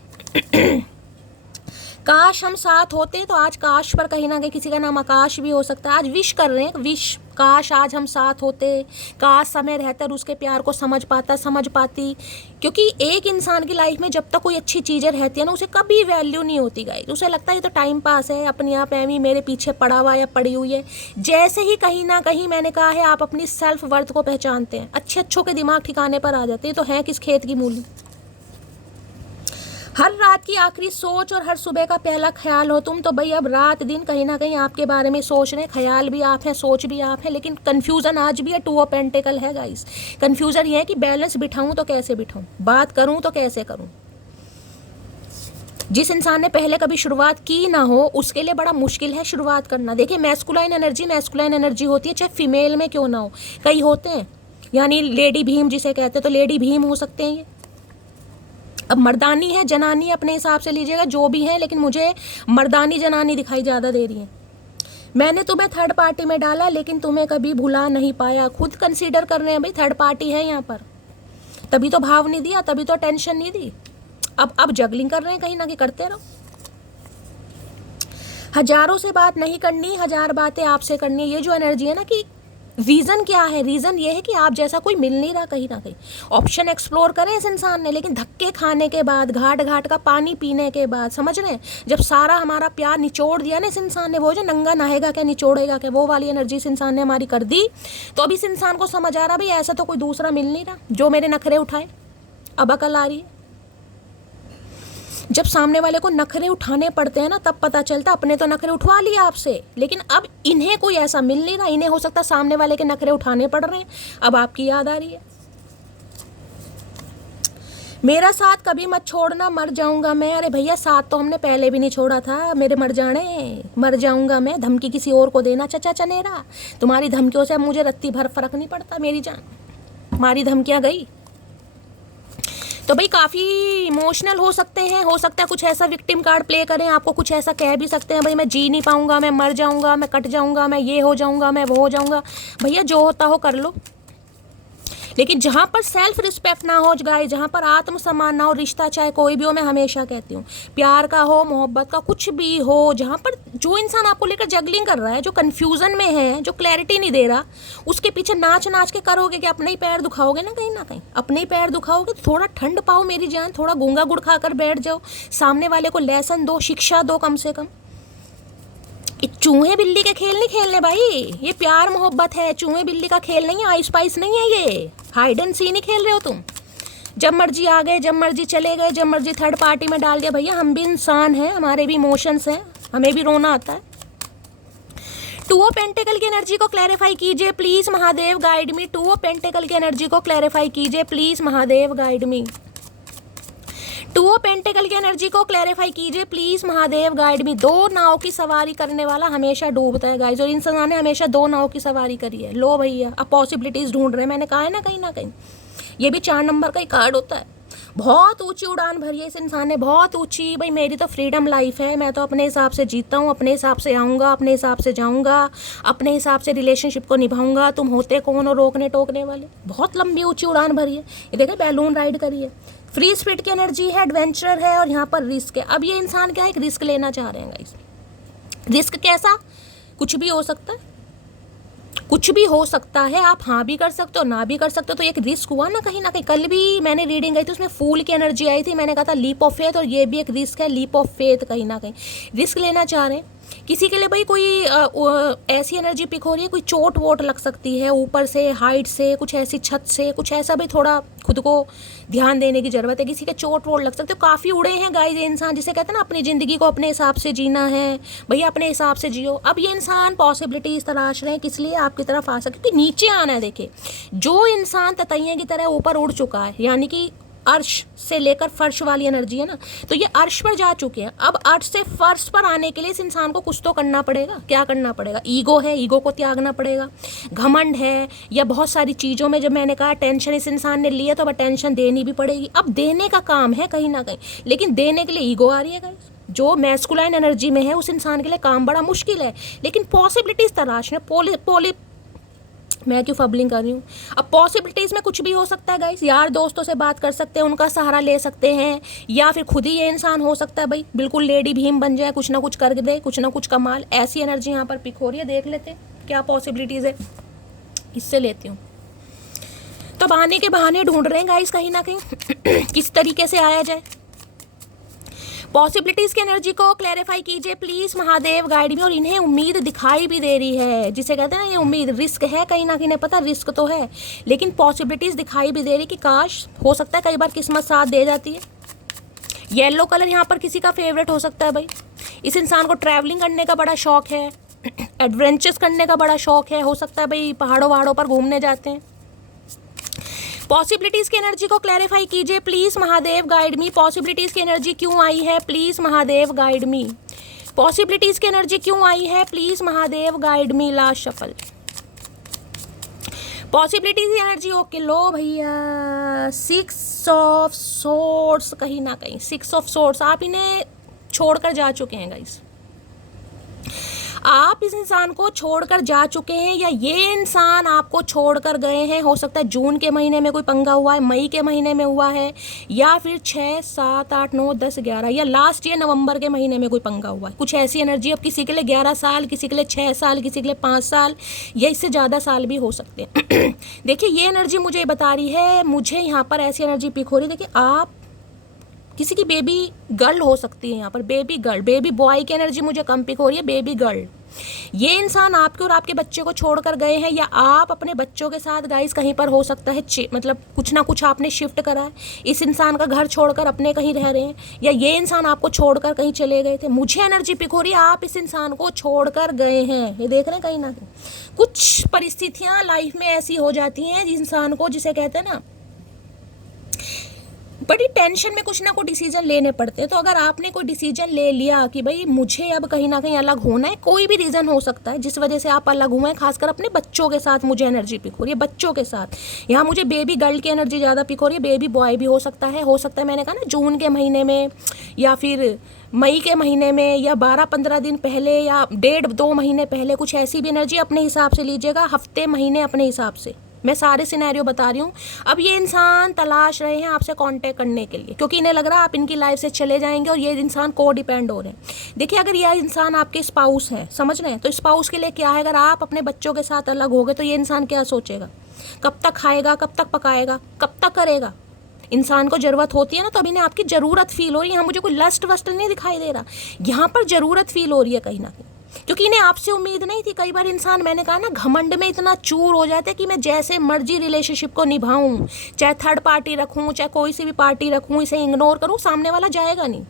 काश हम साथ होते, तो आज काश पर कहीं ना कहीं किसी का नाम आकाश भी हो सकता है। आज विश कर रहे हैं, विश, काश आज हम साथ होते, काश समय रहता और उसके प्यार को समझ पाता, समझ पाती। क्योंकि एक इंसान की लाइफ में जब तक कोई अच्छी चीज़ें रहती है ना, उसे कभी वैल्यू नहीं होती गाइस। उसे लगता है ये तो टाइम पास है, अपनी आप एमी मेरे पीछे पड़ा हुआ या पड़ी हुई है। जैसे ही कहीं ना कहीं मैंने कहा है आप अपनी सेल्फ वर्थ को पहचानते हैं, अच्छे अच्छों के दिमाग ठिकाने पर आ जाते हैं, तो हैं किस खेत की मूली। हर रात की आखिरी सोच और हर सुबह का पहला ख्याल हो तुम, तो भाई अब रात दिन कहीं ना कहीं आपके बारे में सोच रहे हैं। ख्याल भी आप हैं, सोच भी आप हैं, लेकिन कन्फ्यूज़न आज भी है। 2 ऑफ पेंटिकल है गाइस। कन्फ्यूज़न ये है कि बैलेंस बिठाऊं तो कैसे बिठाऊं, बात करूं तो कैसे करूं। जिस इंसान ने पहले कभी शुरुआत की ना हो उसके लिए बड़ा मुश्किल है शुरुआत करना। देखिए मैस्कुलाइन एनर्जी होती है, चाहे फीमेल में क्यों ना हो। कई होते हैं यानी लेडी भीम जिसे कहते हैं, तो लेडी भीम हो सकते हैं ये। अब मर्दानी है, जनानी अपने हिसाब से लीजिएगा जो भी है, लेकिन मुझे मर्दानी जनानी दिखाई ज़्यादा दे रही है। मैंने तुम्हें थर्ड पार्टी में डाला लेकिन तुम्हें कभी भुला नहीं पाया। खुद कंसीडर कर रहे हैं भाई, थर्ड पार्टी है यहाँ पर, तभी तो भाव नहीं दिया, तभी तो टेंशन नहीं दी। अब जगलिंग कर रहे हैं, कहीं ना कहीं करते रहो। हजारों से बात नहीं करनी, 1000 बातें आपसे करनी। ये जो एनर्जी है ना कि रीज़न क्या है, रीज़न ये है कि आप जैसा कोई मिल नहीं रहा कहीं ना कहीं। ऑप्शन एक्सप्लोर करें इस इंसान ने, लेकिन धक्के खाने के बाद, घाट घाट का पानी पीने के बाद, समझ रहे हैं, जब सारा हमारा प्यार निचोड़ दिया ना इस इंसान ने, वो जो नंगा नहाएगा क्या निचोड़ेगा क्या, वो वाली एनर्जी इस इंसान ने हमारी कर दी। तो अब इस इंसान को समझ आ रहा भाई ऐसा तो कोई दूसरा मिल नहीं रहा जो मेरे नखरे उठाए। अब अकल आ रही है। जब सामने वाले को नखरे उठाने पड़ते हैं ना, तब पता चलता अपने तो नखरे उठवा लिए आपसे, लेकिन अब इन्हें कोई ऐसा मिल नहीं रहा। इन्हें हो सकता सामने वाले के नखरे उठाने पड़ रहे हैं। अब आपकी याद आ रही है, मेरा साथ कभी मत छोड़ना, मर जाऊंगा मैं। अरे भैया साथ तो हमने पहले भी नहीं छोड़ा था, मेरे मर जाने, मर जाऊंगा मैं। धमकी किसी और को देना चचा चनेरा, तुम्हारी धमकियों से अब मुझे रत्ती भर फर्क नहीं पड़ता मेरी जान, हमारी धमकियां गई। तो भाई काफ़ी इमोशनल हो सकते हैं, हो सकता है कुछ ऐसा विक्टिम कार्ड प्ले करें, आपको कुछ ऐसा कह भी सकते हैं भाई मैं जी नहीं पाऊंगा, मैं मर जाऊंगा, मैं कट जाऊंगा, मैं ये हो जाऊंगा, मैं वो हो जाऊंगा। भैया जो होता हो कर लो, लेकिन जहाँ पर सेल्फ रिस्पेक्ट ना हो गाइस, जहाँ पर आत्मसम्मान ना हो, रिश्ता चाहे कोई भी हो, मैं हमेशा कहती हूँ प्यार का हो, मोहब्बत का, कुछ भी हो, जहाँ पर जो इंसान आपको लेकर जगलिंग कर रहा है, जो कन्फ्यूज़न में है, जो क्लैरिटी नहीं दे रहा, उसके पीछे नाच नाच के करोगे कि अपने ही पैर दुखाओगे ना कहीं, अपने ही पैर दुखाओगे। तो थोड़ा ठंड पाओ मेरी जान, थोड़ा गूंगा गुड़ खाकर बैठ जाओ, सामने वाले को लेसन दो, शिक्षा दो कम से कम। चूहे बिल्ली के खेल नहीं खेलने भाई, ये प्यार मोहब्बत है, चूहे बिल्ली का खेल नहीं है, आइस पाइस नहीं है, ये हाइड एंड सी नहीं खेल रहे हो तुम। जब मर्जी आ गए, जब मर्जी चले गए, जब मर्जी थर्ड पार्टी में डाल दिया। भैया हम भी इंसान हैं, हमारे भी इमोशंस हैं, हमें भी रोना आता है। 2 ऑफ पेंटिकल की एनर्जी को क्लैरिफाई कीजिए please Mahadev guide me. 2 of pentacle की एनर्जी को क्लैरिफाई कीजिए please Mahadev guide me. 2 of pentacle की एनर्जी को क्लैरिफाई कीजिए प्लीज महादेव गाइड मी। 2 नाव की सवारी करने वाला हमेशा डूबता है गाइस, और इन इंसान ने हमेशा 2 नाव की सवारी करी है। लो भैया अब पॉसिबिलिटीज ढूंढ रहे हैं, मैंने कहा है ना कहीं ये भी 4 नंबर का ही कार्ड होता है। बहुत ऊंची उड़ान भरी है इस इंसान ने, बहुत ऊंची। भाई मेरी तो फ्रीडम लाइफ है, मैं तो अपने हिसाब से जीता हूँ, अपने हिसाब से आऊँगा, अपने हिसाब से जाऊँगा, अपने हिसाब से रिलेशनशिप को निभाऊंगा। तुम होते कौन हो रोकने टोकने वाले। बहुत लंबी ऊंची उड़ान भरी है, ये देखिए बैलून राइड करी है। फ्री स्पिरिट की एनर्जी है, एडवेंचर है, और यहाँ पर रिस्क है। अब ये इंसान क्या है, एक रिस्क लेना चाह रहे हैं गाइस। रिस्क कैसा, कुछ भी हो सकता है, कुछ भी हो सकता है। आप हाँ भी कर सकते हो, ना भी कर सकते हो, तो एक रिस्क हुआ ना कहीं। कल भी मैंने रीडिंग आई थी, उसमें फूल की एनर्जी आई थी, मैंने कहा था लीप ऑफ फेथ, और ये भी एक रिस्क है, लीप ऑफ फेथ। कहीं ना कहीं रिस्क लेना चाह रहे हैं। किसी के लिए भाई कोई ऐसी एनर्जी पिक हो रही है, कोई चोट वोट लग सकती है ऊपर से, हाइट से, कुछ ऐसी छत से, कुछ ऐसा भाई थोड़ा खुद को ध्यान देने की ज़रूरत है। किसी के चोट वोट लग सकते हो, काफ़ी उड़े हैं गाइस ये इंसान, जिसे कहते हैं ना अपनी ज़िंदगी को अपने हिसाब से जीना है, भैया अपने हिसाब से जियो। अब ये इंसान पॉसिबिलिटीज़ तलाश रहे हैं किस लिए, आपकी तरफ आ सके, क्योंकि नीचे आना है। देखिए जो इंसान ततैया की तरह ऊपर उड़ चुका है, यानी कि अर्श से लेकर फर्श वाली एनर्जी है ना, तो ये अर्श पर जा चुके हैं। अब अर्श से फर्श पर आने के लिए इस इंसान को कुछ तो करना पड़ेगा। क्या करना पड़ेगा? ईगो है, ईगो को त्यागना पड़ेगा। घमंड है, या बहुत सारी चीज़ों में जब मैंने कहा टेंशन इस इंसान ने लिया, तो अब टेंशन देनी भी पड़ेगी। अब देने का काम है कहीं ना कहीं, लेकिन देने के लिए ईगो आ रही है गाइस। जो मैस्कुलाइन एनर्जी में है उस इंसान के लिए काम बड़ा मुश्किल है, लेकिन पॉसिबिलिटीज़ तलाश है। मैं क्यों फबलिंग कर रही हूँ। अब पॉसिबिलिटीज़ में कुछ भी हो सकता है गाइस। यार दोस्तों से बात कर सकते हैं, उनका सहारा ले सकते हैं, या फिर खुद ही ये इंसान हो सकता है भाई बिल्कुल लेडी भीम बन जाए, कुछ ना कुछ कर दे, कुछ ना कुछ कमाल। ऐसी एनर्जी यहाँ पर पिक हो रही है। देख लेते हैं क्या पॉसिबिलिटीज़ है, इससे लेती हूँ। तो अब आने के बहाने ढूंढ रहे हैं गाइस कहीं ना कहीं किस तरीके से आया जाए। पॉसिबिलिटीज़ की एनर्जी को क्लैरिफाई कीजिए प्लीज़, महादेव गाइड में। और इन्हें उम्मीद दिखाई भी दे रही है, जिसे कहते हैं ना ये उम्मीद। रिस्क है कहीं ना कहीं, पता रिस्क तो है, लेकिन पॉसिबिलिटीज़ दिखाई भी दे रही कि काश हो सकता है, कई बार किस्मत साथ दे जाती है। येलो कलर यहाँ पर किसी का फेवरेट हो सकता है भाई। इस इंसान को ट्रैवलिंग करने का बड़ा शौक है, एडवेंचर्स करने का बड़ा शौक है। हो सकता है भाई पहाड़ों वहाड़ों पर घूमने जाते हैं। पॉसिबिलिटीज़ की एनर्जी को क्लैरिफाई कीजिए please, Mahadev guide me. Possibilities की एनर्जी क्यों आई है please, Mahadev guide me. Possibilities की एनर्जी क्यों आई है please, Mahadev guide me. Last shuffle. Possibilities की एनर्जी ओके, लो भैया 6 ऑफ सोर्ड्स। कहीं ना कहीं 6 ऑफ सोर्ड्स, आप इन्हें छोड़कर जा चुके हैं गाइस। आप इस इंसान को छोड़कर जा चुके हैं, या ये इंसान आपको छोड़कर गए हैं। हो सकता है जून के महीने में कोई पंगा हुआ है, मई के महीने में हुआ है, या फिर 6, 7, 8, 9, 10, 11 या लास्ट ईयर नवंबर के महीने में कोई पंगा हुआ है। कुछ ऐसी एनर्जी अब किसी के लिए 11 साल, किसी के लिए 6 साल, किसी के लिए 5 साल, या इससे ज़्यादा साल भी हो सकते हैं। देखिए ये एनर्जी मुझे बता रही है, मुझे यहाँ पर ऐसी एनर्जी पिक हो रही है। देखिए आप किसी की बेबी गर्ल हो सकती है यहाँ पर, बेबी गर्ल। बेबी बॉय की एनर्जी मुझे कम पिक हो रही है, बेबी गर्ल। ये इंसान आपके और आपके बच्चे को छोड़कर गए हैं, या आप अपने बच्चों के साथ गाइस कहीं पर हो सकता है, मतलब कुछ ना कुछ आपने शिफ्ट करा है। इस इंसान का घर छोड़कर अपने कहीं रह रहे हैं, या ये इंसान आपको छोड़कर कहीं चले गए थे। मुझे एनर्जी पिक हो रही है आप इस इंसान को छोड़कर गए हैं। ये देख रहे हैं कहीं ना कहीं कुछ परिस्थितियाँ लाइफ में ऐसी हो जाती हैं इंसान को, जिसे कहते हैं ना बड़ी टेंशन में कुछ ना कुछ डिसीजन लेने पड़ते हैं। तो अगर आपने कोई डिसीजन ले लिया कि भाई मुझे अब कहीं ना कहीं अलग होना है, कोई भी रीज़न हो सकता है जिस वजह से आप अलग हुए हैं, खासकर अपने बच्चों के साथ मुझे एनर्जी पिक हो रही है, बच्चों के साथ। यहाँ मुझे बेबी गर्ल की एनर्जी ज़्यादा पिक हो रही है, बेबी बॉय भी हो सकता है। मैंने कहा ना जून के महीने में, या फिर मई के महीने में, या 12-15 दिन पहले, या 1.5-2 महीने पहले, कुछ ऐसी भी एनर्जी अपने हिसाब से लीजिएगा, हफ्ते महीने अपने हिसाब से। मैं सारे सिनेरियो बता रही हूँ। अब ये इंसान तलाश रहे हैं आपसे कांटेक्ट करने के लिए, क्योंकि इन्हें लग रहा है आप इनकी लाइफ से चले जाएंगे, और ये इंसान को डिपेंड हो रहे हैं। देखिए अगर यह इंसान आपके स्पाउस है, समझ रहे हैं, तो स्पाउस के लिए क्या है, अगर आप अपने बच्चों के साथ अलग हो गए तो ये इंसान क्या सोचेगा, कब तक खाएगा, कब तक पकाएगा, कब तक करेगा। इंसान को ज़रूरत होती है ना, तो अभी इन्हें आपकी ज़रूरत फील हो रही है। यहाँ मुझे कोई लस्ट वस्ट नहीं दिखाई दे रहा, यहाँ पर ज़रूरत फील हो रही है कहीं ना कहीं, क्योंकि इन्हें आपसे उम्मीद नहीं थी। कई बार इंसान, मैंने कहा ना, घमंड में इतना चूर हो जाता है कि मैं जैसे मर्जी रिलेशनशिप को निभाऊं, चाहे थर्ड पार्टी रखूं, चाहे कोई सी भी पार्टी रखूं, इसे इग्नोर करूं, सामने वाला जाएगा नहीं।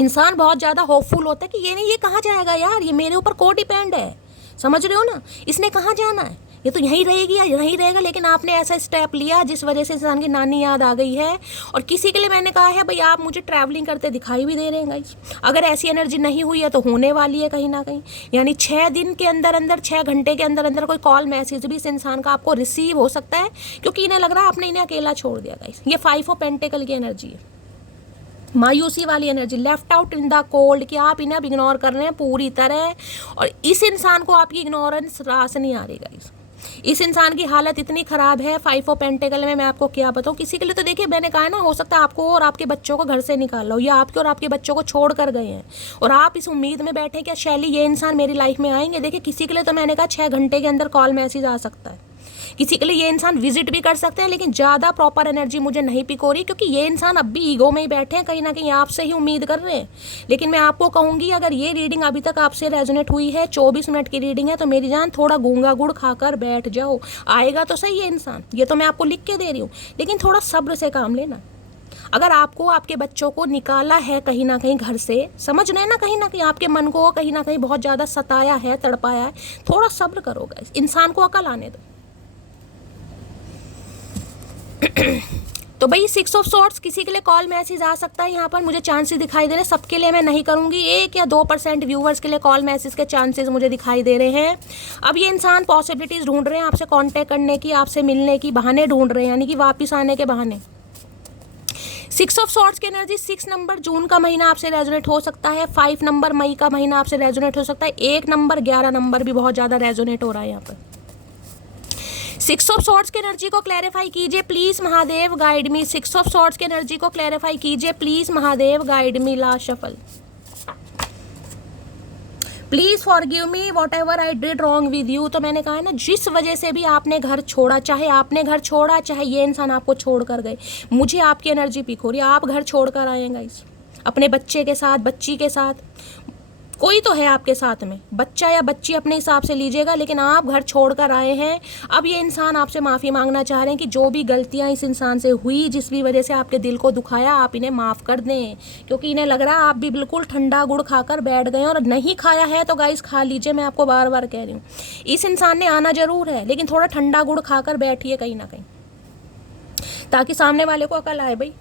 इंसान बहुत ज़्यादा होपफुल होता है कि ये नहीं, ये कहाँ जाएगा यार, ये मेरे ऊपर को डिपेंड है, समझ रहे हो ना, इसने कहाँ जाना है, ये तो यहीं रहेगी या यहीं रहेगा। लेकिन आपने ऐसा स्टेप लिया जिस वजह से इंसान की नानी याद आ गई है। और किसी के लिए मैंने कहा है भाई आप मुझे ट्रैवलिंग करते दिखाई भी दे रहे हैं गाइस। अगर ऐसी एनर्जी नहीं हुई है तो होने वाली है कहीं ना कहीं, यानी 6 दिन के अंदर अंदर, 6 घंटे के अंदर अंदर कोई कॉल मैसेज भी इस इंसान का आपको रिसीव हो सकता है, क्योंकि इन्हें लग रहा है आपने इन्हें अकेला छोड़ दिया गाइस। ये 5 ऑफ पेंटिकल की एनर्जी है, मायूसी वाली energy, left out in the cold, कि आप इन्हें अब इग्नोर कर रहे हैं पूरी तरह। और इस इंसान को आपकी इग्नोरेंस रास नहीं आ रही गाइस। इस इंसान की हालत इतनी ख़राब है 5 ऑफ पेंटिकल में, मैं आपको क्या बताऊँ। किसी के लिए तो देखिए मैंने कहा है ना, हो सकता है आपको और आपके बच्चों को घर से निकाल लो, या आपके और आपके बच्चों को छोड़ कर गए हैं, और आप इस उम्मीद में बैठे क्या शैली ये इंसान मेरी लाइफ में आएंगे। देखिए किसी के लिए तो मैंने कहा 6 घंटे के अंदर कॉल मैसेज आ सकता है, किसी के लिए ये इंसान विजिट भी कर सकते हैं, लेकिन ज़्यादा प्रॉपर एनर्जी मुझे नहीं पिक हो रही, क्योंकि ये इंसान अब भी ईगो में ही बैठे हैं, कहीं ना कहीं आपसे ही उम्मीद कर रहे हैं। लेकिन मैं आपको कहूँगी, अगर ये रीडिंग अभी तक आपसे रेजोनेट हुई है, 24 मिनट की रीडिंग है, तो मेरी जान थोड़ा गूंगा गुड़ खाकर बैठ जाओ। आएगा तो सही है इंसान, ये तो मैं आपको लिख के दे रही हूँ, लेकिन थोड़ा सब्र से काम लेना। अगर आपको आपके बच्चों को निकाला है कहीं ना कहीं घर से, समझ रहे हैं ना, कहीं ना कहीं आपके मन को कहीं ना कहीं बहुत ज़्यादा सताया है, तड़पाया है, थोड़ा सब्र करो गाइस, इंसान को अकल आने दो। तो भाई 6 ऑफ सॉर्ड्स, किसी के लिए कॉल मैसेज आ सकता है यहाँ पर, मुझे चांसेस दिखाई दे रहे हैं, सबके लिए मैं नहीं करूँगी, 1 या 2% व्यूवर्स के लिए कॉल मैसेज के चांसेस मुझे दिखाई दे रहे हैं। अब ये इंसान पॉसिबिलिटीज़ ढूंढ रहे हैं आपसे कांटेक्ट करने की, आपसे मिलने की, बहाने ढूंढ रहे हैं, यानी कि वापस आने के बहाने। 6 ऑफ सॉर्ड्स की एनर्जी, 6 नंबर जून का महीना आपसे रेजोनेट हो सकता है, 5 नंबर मई का महीना आपसे रेजोनेट हो सकता है, 1 नंबर 11 नंबर भी बहुत ज़्यादा रेजोनेट हो रहा है यहाँ पर। 6 ऑफ सॉर्ड्स की एनर्जी को क्लैरिफाई कीजिए please Mahadev, guide me. 6 of swords की एनर्जी को क्लैरिफाई कीजिए please Mahadev, guide me. Last shuffle. Please forgive me what ever I did wrong with you. तो मैंने कहा है ना, जिस वजह से भी आपने घर छोड़ा, चाहे आपने घर छोड़ा, चाहे ये इंसान आपको छोड़ कर गए, मुझे आपकी एनर्जी पिक हो रही है, आप घर छोड़ कर आए गाइस, अपने बच्चे के साथ, बच्ची के साथ, कोई तो है आपके साथ में, बच्चा या बच्ची अपने हिसाब से लीजिएगा, लेकिन आप घर छोड़ कर आए हैं। अब ये इंसान आपसे माफ़ी मांगना चाह रहे हैं कि जो भी गलतियां इस इंसान से हुई, जिस भी वजह से आपके दिल को दुखाया, आप इन्हें माफ़ कर दें, क्योंकि इन्हें लग रहा है आप भी बिल्कुल ठंडा गुड़ खाकर बैठ गए। और नहीं खाया है तो गाइस खा लीजिए, मैं आपको बार बार कह रही हूँ, इस इंसान ने आना जरूर है, लेकिन थोड़ा ठंडा गुड़ खाकर बैठिए कहीं ना कहीं, ताकि सामने वाले को अकल आए भाई।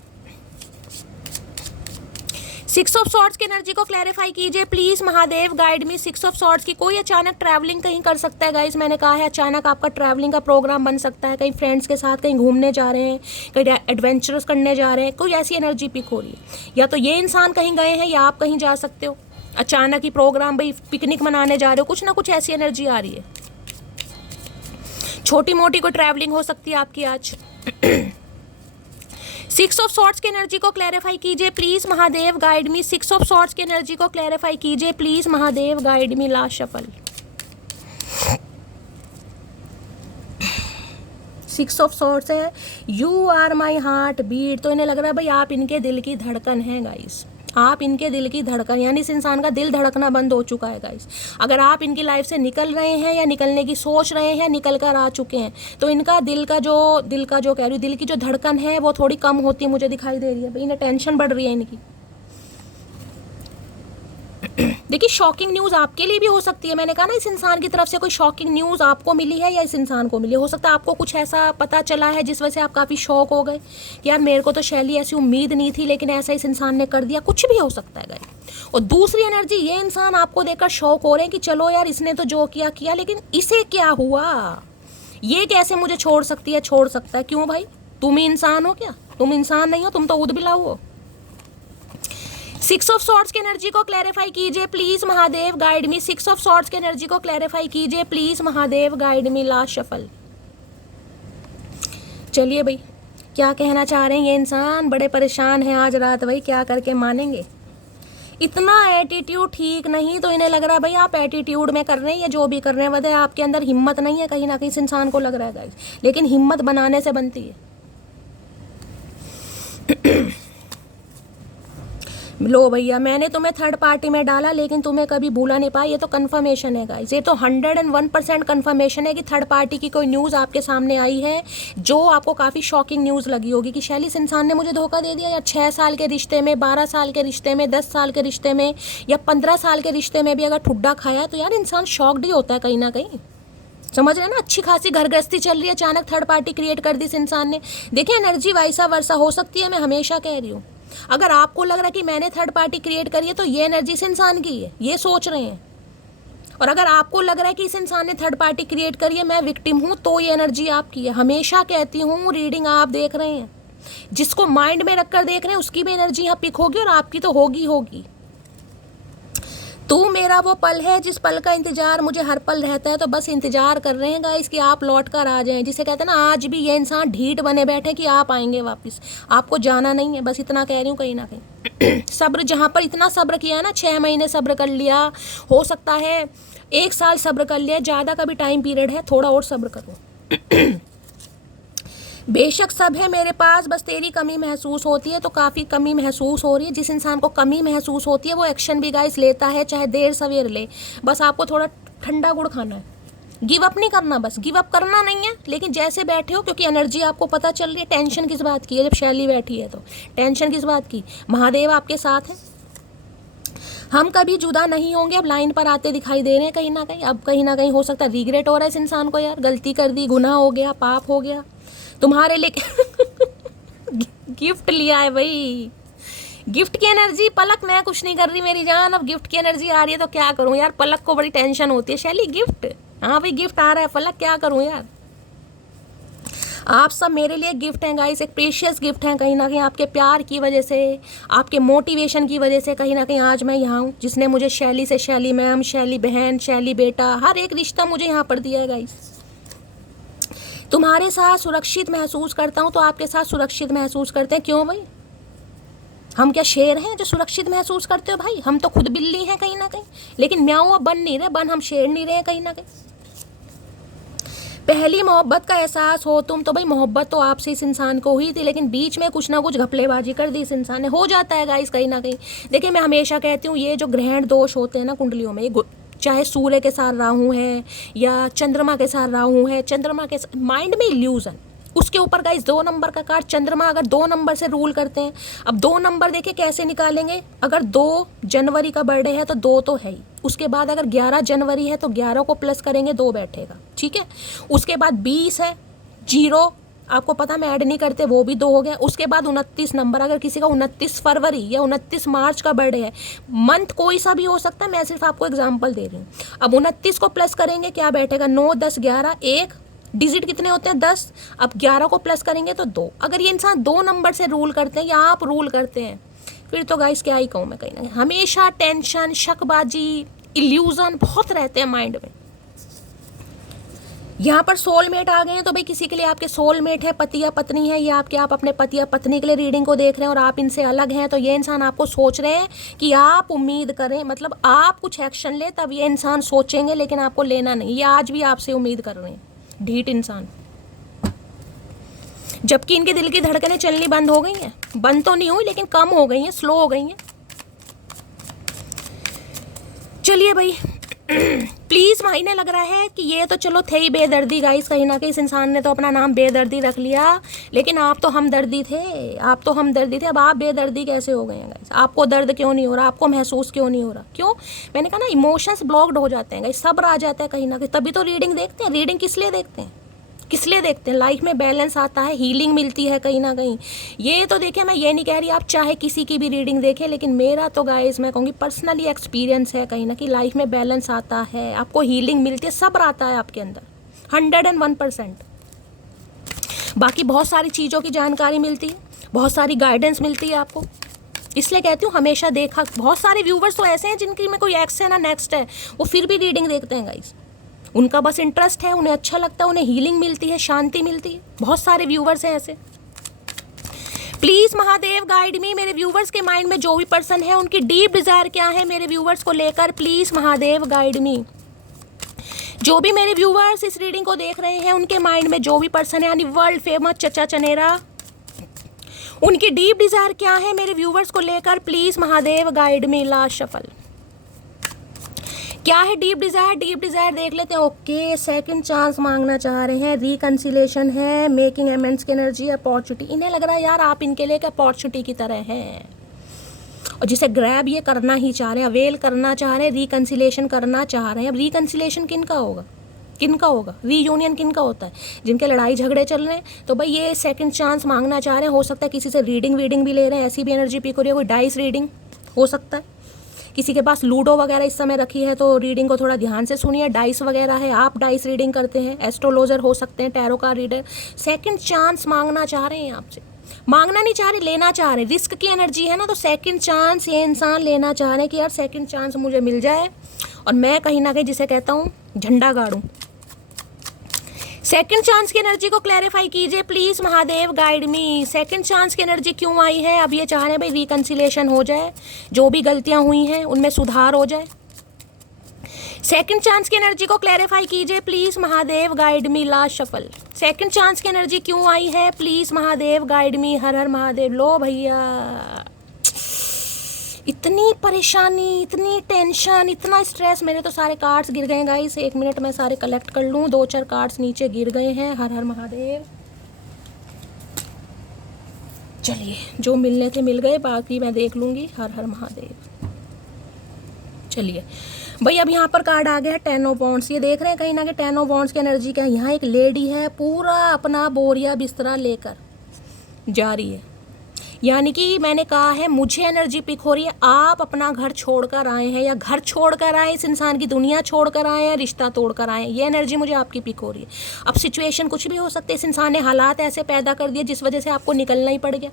6 ऑफ सॉर्ड्स की एनर्जी को क्लैरिफाई कीजिए please Mahadev, guide me. 6 of swords की, कोई अचानक ट्रैवलिंग कहीं कर सकता है गाइस, मैंने कहा है अचानक आपका ट्रैवलिंग का प्रोग्राम बन सकता है, कहीं फ्रेंड्स के साथ कहीं घूमने जा रहे हैं, कहीं एडवेंचरस करने जा रहे हैं, कोई ऐसी एनर्जी पिक हो रही है। या तो ये इंसान कहीं गए हैं या आप कहीं जा सकते हो, अचानक ही प्रोग्राम, भाई पिकनिक मनाने जा रहे हो, कुछ ना कुछ ऐसी एनर्जी आ रही है। छोटी मोटी कोई ट्रैवलिंग हो सकती है आपकी आज। 6 ऑफ सॉर्ड्स की एनर्जी को क्लैरिफाई कीजिए please Mahadev, guide me. 6 of swords की एनर्जी को क्लैरिफाई कीजिए please Mahadev, guide me. Last shuffle. 6 of swords है, you are my heart beat. तो इन्हें लग रहा है भाई आप इनके दिल की धड़कन है गाइस, आप इनके दिल की धड़कन, यानी इस इंसान का दिल धड़कना बंद हो चुका है गाइस। अगर आप इनकी लाइफ से निकल रहे हैं या निकलने की सोच रहे हैं, निकल कर आ चुके हैं, तो इनका दिल का जो कह रही हूँ, दिल की जो धड़कन है वो थोड़ी कम होती है, मुझे दिखाई दे रही है भाई, इन्हें टेंशन बढ़ रही है इनकी। देखिए शॉकिंग न्यूज़ आपके लिए भी हो सकती है, मैंने कहा ना, इस इंसान की तरफ से कोई शॉकिंग न्यूज़ आपको मिली है या इस इंसान को मिली है। हो सकता है आपको कुछ ऐसा पता चला है जिस वजह से आप काफ़ी शॉक हो गए कि यार मेरे को तो शैली ऐसी उम्मीद नहीं थी, लेकिन ऐसा इस इंसान ने कर दिया, कुछ भी हो सकता है गाइस। और दूसरी एनर्जी, ये इंसान आपको देखकर शॉक हो रहे हैं कि चलो यार इसने तो जो किया किया, लेकिन इसे क्या हुआ, ये कैसे मुझे छोड़ सकती है, छोड़ सकता है, क्यों भाई तुम ही इंसान हो क्या? तुम इंसान नहीं हो, तुम तो उदबिलाऊ हो। 6 ऑफ सॉर्ड्स की एनर्जी को क्लैरिफाई कीजिए please Mahadev, guide me. 6 of swords की एनर्जी को क्लैरिफाई कीजिए please Mahadev, guide me. Last shuffle. चलिए भाई, क्या कहना चाह रहे हैं ये इंसान, बड़े परेशान हैं आज रात भाई, क्या करके मानेंगे। इतना एटीट्यूड ठीक नहीं, तो इन्हें लग रहा है भाई आप एटीट्यूड में कर रहे हैं या जो भी कर रहे हैं, वजह आपके अंदर हिम्मत नहीं है, कहीं ना कहीं इस इंसान को लग रहा है गाइस, लेकिन हिम्मत बनाने से बनती है। लो भैया, मैंने तुम्हें थर्ड पार्टी में डाला लेकिन तुम्हें कभी भूला नहीं पाया, ये तो कंफर्मेशन है गाइस, ये तो 101% कंफर्मेशन है कि थर्ड पार्टी की कोई न्यूज़ आपके सामने आई है जो आपको काफ़ी शॉकिंग न्यूज़ लगी होगी कि शैली, इस इंसान ने मुझे धोखा दे दिया। या 6 साल के रिश्ते में, 12 साल के रिश्ते में, 10 साल के रिश्ते में, या 15 साल के रिश्ते में भी अगर ठुड्डा खाया तो यार इंसान शॉक्ड ही होता है कहीं ना कहीं, समझ रहे हैं ना। अच्छी खासी घर गृहस्थी चल रही है, अचानक थर्ड पार्टी क्रिएट कर दी इस इंसान ने। देखिए एनर्जी वाइसा वर्सा हो सकती है, मैं हमेशा कह रही हूँ, अगर आपको लग रहा है कि मैंने थर्ड पार्टी क्रिएट करी है तो ये एनर्जी इस इंसान की है, ये सोच रहे हैं। और अगर आपको लग रहा है कि इस इंसान ने थर्ड पार्टी क्रिएट करी है, मैं विक्टिम हूँ, तो ये एनर्जी आपकी है। हमेशा कहती हूँ, रीडिंग आप देख रहे हैं, जिसको माइंड में रखकर देख रहे हैं उसकी भी एनर्जी यहाँ पिक होगी और आपकी तो होगी होगी। तू मेरा वो पल है जिस पल का इंतजार मुझे हर पल रहता है, तो बस इंतजार कर रहे हैं गाइस कि आप लौट कर आ जाएं। जिसे कहते हैं ना, आज भी ये इंसान ढीठ बने बैठे कि आप आएंगे वापस, आपको जाना नहीं है, बस इतना कह रही हूँ कहीं ना कहीं। सब्र, जहाँ पर इतना सब्र किया है ना, 6 महीने सब्र कर लिया, हो सकता है 1 साल सब्र कर लिया, ज़्यादा का भी टाइम पीरियड है, थोड़ा और सब्र करो। बेशक सब है मेरे पास, बस तेरी कमी महसूस होती है। तो काफ़ी कमी महसूस हो रही है। जिस इंसान को कमी महसूस होती है वो एक्शन भी गाइस लेता है, चाहे देर सवेर ले। बस आपको थोड़ा ठंडा गुड़ खाना है, गिव अप नहीं करना। बस गिव अप करना नहीं है, लेकिन जैसे बैठे हो, क्योंकि एनर्जी आपको पता चल रही है। टेंशन किस बात की है? जब शैली बैठी है तो टेंशन किस बात की? महादेव आपके साथ हैं। हम कभी जुदा नहीं होंगे, अब लाइन पर आते दिखाई दे रहे हैं कहीं ना कहीं। अब कहीं ना कहीं हो सकता है रिग्रेट हो रहा है इस इंसान को, यार गलती कर दी, गुनाह हो गया, पाप हो गया तुम्हारे लिए। गिफ्ट लिया है भाई, गिफ्ट की एनर्जी। पलक मैं कुछ नहीं कर रही मेरी जान, अब गिफ्ट की एनर्जी आ रही है तो क्या करूं यार। पलक को बड़ी टेंशन होती है, शैली गिफ्ट, हाँ भाई गिफ्ट आ रहा है। पलक क्या करूं यार। आप सब मेरे लिए गिफ्ट हैं गाइस, एक प्रेशियस गिफ्ट हैं। कहीं ना कहीं आपके प्यार की वजह से, आपके मोटिवेशन की वजह से कहीं ना कहीं आज मैं यहाँ हूँ। जिसने मुझे शैली से शैली मैम, शैली बहन, शैली बेटा, हर एक रिश्ता मुझे यहाँ पर दिया है गाइस। तुम्हारे साथ सुरक्षित महसूस करता हूँ तो आपके साथ सुरक्षित महसूस करते हैं। क्यों भाई, हम क्या शेर हैं जो सुरक्षित महसूस करते हो भाई? हम तो खुद बिल्ली हैं कहीं ना कहीं, लेकिन म्याऊं अब बन नहीं रहे, बन हम शेर नहीं रहे कहीं ना कहीं। पहली मोहब्बत का एहसास हो तुम तो भाई, मोहब्बत तो आपसे इस इंसान को हुई थी, लेकिन बीच में कुछ ना कुछ घपलेबाजी कर दी इस इंसान ने। हो जाता है गाइस कहीं ना कहीं। देखिए मैं हमेशा कहती हूँ, ये जो ग्रहण दोष होते हैं ना कुंडलियों में, चाहे सूर्य के साथ राहु है या चंद्रमा के साथ राहु है, चंद्रमा के माइंड में इल्यूजन, उसके ऊपर गाइस 2 नंबर का कार्ड। चंद्रमा अगर 2 नंबर से रूल करते हैं, अब 2 नंबर देखिए कैसे निकालेंगे। अगर 2 जनवरी का बर्थडे है तो 2 तो है ही। उसके बाद अगर 11 जनवरी है तो 11 को प्लस करेंगे 2 बैठेगा, ठीक है। उसके बाद 20 है, 0 आपको पता मैं ऐड नहीं करते, वो भी 2 हो गया। उसके बाद 29 नंबर, अगर किसी का 29 फरवरी या 29 मार्च का बर्थडे है, मंथ कोई सा भी हो सकता है, मैं सिर्फ आपको एग्जांपल दे रही हूँ। अब 29 को प्लस करेंगे क्या बैठेगा? 9, 10, 11, 1 डिजिट कितने होते हैं? 10। अब 11 को प्लस करेंगे तो 2। अगर ये इंसान 2 नंबर से रूल करते हैं या आप रूल करते हैं, फिर तो गाइस क्या ही कहूँ मैं। कहीं ना कहीं हमेशा टेंशन, शकबाजी, इल्यूजन बहुत रहते हैं माइंड में। यहाँ पर सोलमेट आ गए हैं तो भाई किसी के लिए आपके सोलमेट है, पति या पत्नी है, या आप अपने पति या पत्नी के लिए रीडिंग को देख रहे हैं और आप इनसे अलग हैं, तो ये इंसान आपको सोच रहे हैं कि आप उम्मीद करें, मतलब आप कुछ एक्शन ले तब ये इंसान सोचेंगे, लेकिन आपको लेना नहीं। ये आज भी आपसे उम्मीद कर रहे हैं, ढीठ इंसान। जबकि इनके दिल की धड़कनें चलनी बंद हो गई हैं। बंद तो नहीं हुई, लेकिन कम हो गई हैं, स्लो हो गई हैं। चलिए भाई प्लीज़, मायने लग रहा है कि ये तो चलो थे ही बेदर्दी गाइस। कहीं ना कहीं इस इंसान ने तो अपना नाम बेदर्दी रख लिया, लेकिन आप तो हमदर्दी थे, आप तो हमदर्दी थे। अब आप बेदर्दी कैसे हो गए हैं गाइस? आपको दर्द क्यों नहीं हो रहा? आपको महसूस क्यों नहीं हो रहा? क्यों? मैंने कहा ना, इमोशंस ब्लॉक्ड हो जाते हैं गाइस, सब्र आ जाता है कहीं ना कहीं। तभी तो रीडिंग देखते हैं। रीडिंग किस लिए देखते हैं? किस लिए देखते हैं? लाइफ में बैलेंस आता है, हीलिंग मिलती है कहीं ना कहीं। ये तो देखिए, मैं ये नहीं कह रही आप चाहे किसी की भी रीडिंग देखें, लेकिन मेरा तो गाइस मैं कहूँगी पर्सनली एक्सपीरियंस है कहीं ना कहीं। लाइफ में बैलेंस आता है, आपको हीलिंग मिलती है, सब्र आता है आपके अंदर 101%। बाकी बहुत सारी चीज़ों की जानकारी मिलती है, बहुत सारी गाइडेंस मिलती है आपको। इसलिए कहती हूँ हमेशा देखा। बहुत सारे व्यूवर्स तो ऐसे हैं जिनकी में कोई एक्स है ना नेक्स्ट है, वो फिर भी रीडिंग देखते हैं गाइस। उनका बस इंटरेस्ट है, उन्हें अच्छा लगता है, उन्हें हीलिंग मिलती है, शांति मिलती है। बहुत सारे व्यूवर्स हैं ऐसे। प्लीज़ महादेव गाइड मी। मेरे व्यूवर्स के माइंड में जो भी पर्सन है, उनकी डीप डिज़ायर क्या है मेरे व्यूवर्स को लेकर, प्लीज़ महादेव गाइड मी। जो भी मेरे व्यूवर्स इस रीडिंग को देख रहे हैं, उनके माइंड में जो भी पर्सन है, यानी वर्ल्ड फेमस चचा चनेरा, उनकी डीप डिज़ायर क्या है मेरे व्यूवर्स को लेकर, please Mahadev guide me. Last shuffle क्या है? Deep desire. डीप डिज़ायर देख लेते हैं। ओके, सेकंड चांस मांगना चाह रहे हैं, रिकन्सिलेशन है, मेकिंग अमेंड्स की एनर्जी, अपॉर्चुनिटी। इन्हें लग रहा है यार आप इनके लिए एक अपॉर्चुनिटी की तरह हैं, और जिसे ग्रैब ये करना ही चाह रहे हैं, अवेल करना चाह रहे हैं, रिकन्सिलेशन करना चाह रहे हैं। अब रिकन्सिलेशन किनका होगा? किनका होगा? रीयूनियन किनका होता है? जिनके लड़ाई झगड़े चल रहे हैं, तो भाई ये सेकंड चांस मांगना चाह रहे हैं। हो सकता है किसी से रीडिंग वीडिंग भी ले रहे हैं, ऐसी भी एनर्जी पिक हो रही है। कोई डाइस रीडिंग हो सकता है, किसी के पास लूडो वगैरह इस समय रखी है, तो रीडिंग को थोड़ा ध्यान से सुनिए। डाइस वगैरह है, आप डाइस रीडिंग करते हैं, एस्ट्रोलॉजर हो सकते हैं, टैरो का रीडर। सेकंड चांस मांगना चाह रहे हैं आपसे। मांगना नहीं चाह रहे, लेना चाह रहे। रिस्क की एनर्जी है ना, तो सेकंड चांस ये इंसान लेना चाह रहे हैं कि यार सेकंड चांस मुझे मिल जाए, और मैं कहीं ना कहीं जिसे कहता हूँ झंडा गाड़ूं। सेकंड चांस की एनर्जी को क्लैरिफाई कीजिए please Mahadev guide me. Second chance की एनर्जी क्यों आई है? अब ये चाह रहे हैं भाई रिकन्सिलेशन हो जाए, जो भी गलतियां हुई हैं उनमें सुधार हो जाए। सेकंड चांस की एनर्जी को क्लैरिफाई कीजिए please Mahadev guide me. Last shuffle second chance की एनर्जी क्यों आई है? प्लीज महादेव गाइड मी, हर हर महादेव। लो भैया, इतनी परेशानी, इतनी टेंशन, इतना स्ट्रेस, मेरे तो सारे कार्ड्स गिर गए गाइस। 1 मिनट में सारे कलेक्ट कर लूँ, 2-4 कार्ड्स नीचे गिर गए हैं। हर हर महादेव। चलिए, जो मिलने थे मिल गए, बाकी मैं देख लूँगी। हर हर महादेव। चलिए भाई, अब यहाँ पर कार्ड आ गया है 10 ऑफ वॉन्ड्स। ये देख रहे हैं कहीं ना कि 10 ऑफ वॉन्ड्स की एनर्जी क्या है। यहाँ एक लेडी है, पूरा अपना बोरिया बिस्तरा लेकर जा रही है। यानी कि मैंने कहा है, मुझे एनर्जी पिक हो रही है, आप अपना घर छोड़कर आए हैं, या घर छोड़कर आए, इस इंसान की दुनिया छोड़कर आए हैं, रिश्ता तोड़कर आए हैं। ये एनर्जी मुझे आपकी पिक हो रही है। अब सिचुएशन कुछ भी हो सकते हैं, इस इंसान ने हालात ऐसे पैदा कर दिए जिस वजह से आपको निकलना ही पड़ गया।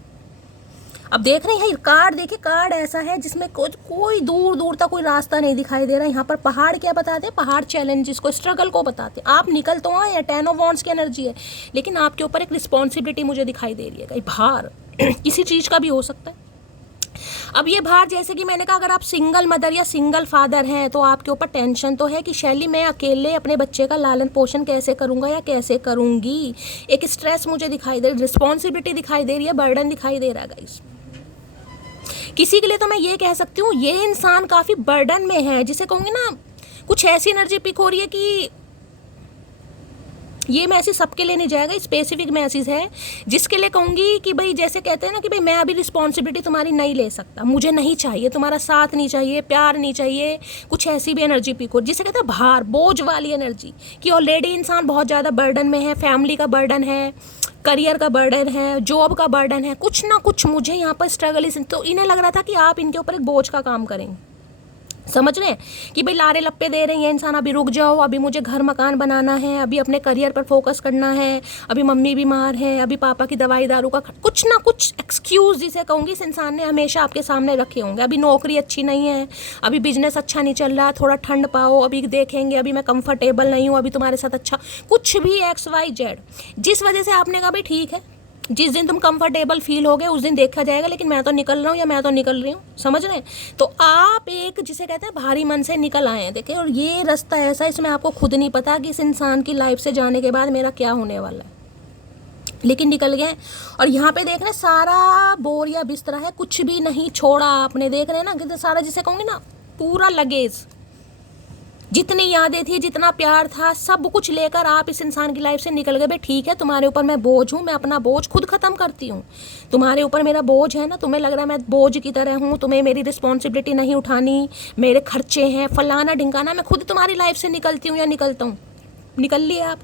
अब देख रहे हैं कार्ड, देखिए कार्ड ऐसा है जिसमें कोई दूर दूर तक कोई रास्ता नहीं दिखाई दे रहा है। यहाँ पर पहाड़ क्या बताते हैं? पहाड़ चैलेंजेस को, स्ट्रगल को बताते हैं। आप निकल तो आए, 10 ऑफ वॉन्ड्स की एनर्जी है, लेकिन आपके ऊपर एक रिस्पॉन्सिबिलिटी मुझे दिखाई दे रही है, कहीं भार किसी चीज़ का भी हो सकता है। अब ये भार, जैसे कि मैंने कहा, अगर आप सिंगल मदर या सिंगल फादर हैं तो आपके ऊपर टेंशन तो है कि शैली मैं अकेले अपने बच्चे का लालन पोषण कैसे करूंगा या कैसे करूंगी। एक स्ट्रेस मुझे दिखाई दे रही, रिस्पॉन्सिबिलिटी दिखाई दे रही है, बर्डन दिखाई दे रहा है गाइस। किसी के लिए तो मैं ये कह सकती हूँ, ये इंसान काफ़ी बर्डन में है, जिसे कहूँगी ना, कुछ ऐसी एनर्जी पिक हो रही है कि ये मैसेज सबके लिए नहीं जाएगा, स्पेसिफिक मैसेज है, जिसके लिए कहूँगी कि भाई, जैसे कहते हैं ना कि भाई मैं अभी रिस्पॉन्सिबिलिटी तुम्हारी नहीं ले सकता, मुझे नहीं चाहिए, तुम्हारा साथ नहीं चाहिए, प्यार नहीं चाहिए, कुछ ऐसी भी एनर्जी पिक हो, जिसे कहते हैं भार, बोझ वाली एनर्जी, कि ऑलरेडी इंसान बहुत ज़्यादा बर्डन में है, फैमिली का बर्डन है, करियर का बर्डन है, जॉब का बर्डन है, कुछ ना कुछ मुझे यहाँ पर स्ट्रगल। तो इन्हें लग रहा था कि आप इनके ऊपर एक बोझ का काम करेंगे। समझ रहे हैं कि भाई लारे लप्पे दे रहे हैं इंसान, अभी रुक जाओ, अभी मुझे घर मकान बनाना है, अभी अपने करियर पर फोकस करना है, अभी मम्मी बीमार है, अभी पापा की दवाई दारू का, कुछ ना कुछ एक्सक्यूज़ जिसे कहूँगी इस इंसान ने हमेशा आपके सामने रखे होंगे। अभी नौकरी अच्छी नहीं है, अभी बिजनेस अच्छा नहीं चल रहा, थोड़ा ठंड पाओ, अभी देखेंगे, अभी मैं कंफर्टेबल नहीं हूँ, अभी तुम्हारे साथ अच्छा, कुछ भी XYZ, जिस वजह से आपने कहा भाई ठीक है, जिस दिन तुम कंफर्टेबल फील होगे उस दिन देखा जाएगा, लेकिन मैं तो निकल रहा हूँ या मैं तो निकल रही हूँ। समझ रहे हैं? तो आप एक, जिसे कहते हैं, भारी मन से निकल आए हैं। देखिए, और ये रास्ता ऐसा, इसमें आपको खुद नहीं पता कि इस इंसान की लाइफ से जाने के बाद मेरा क्या होने वाला है, लेकिन निकल गए। और यहाँ पे देख रहे हैं, सारा बोरिया बिस्तरा है, कुछ भी नहीं छोड़ा आपने। देख रहे हैं ना कि सारा, जिसे कहूँगी ना, पूरा लगेज, जितनी यादें थी, जितना प्यार था, सब कुछ लेकर आप इस इंसान की लाइफ से निकल गए। भाई ठीक है, तुम्हारे ऊपर मैं बोझ हूँ, मैं अपना बोझ खुद ख़त्म करती हूँ। तुम्हारे ऊपर मेरा बोझ है ना, तुम्हें लग रहा है मैं बोझ की तरह हूँ, तुम्हें मेरी रिस्पॉन्सिबिलिटी नहीं उठानी, मेरे खर्चे हैं, फलाना ढिंकाना, मैं खुद तुम्हारी लाइफ से निकलती हूँ या निकलता हूँ। निकल लिए आप,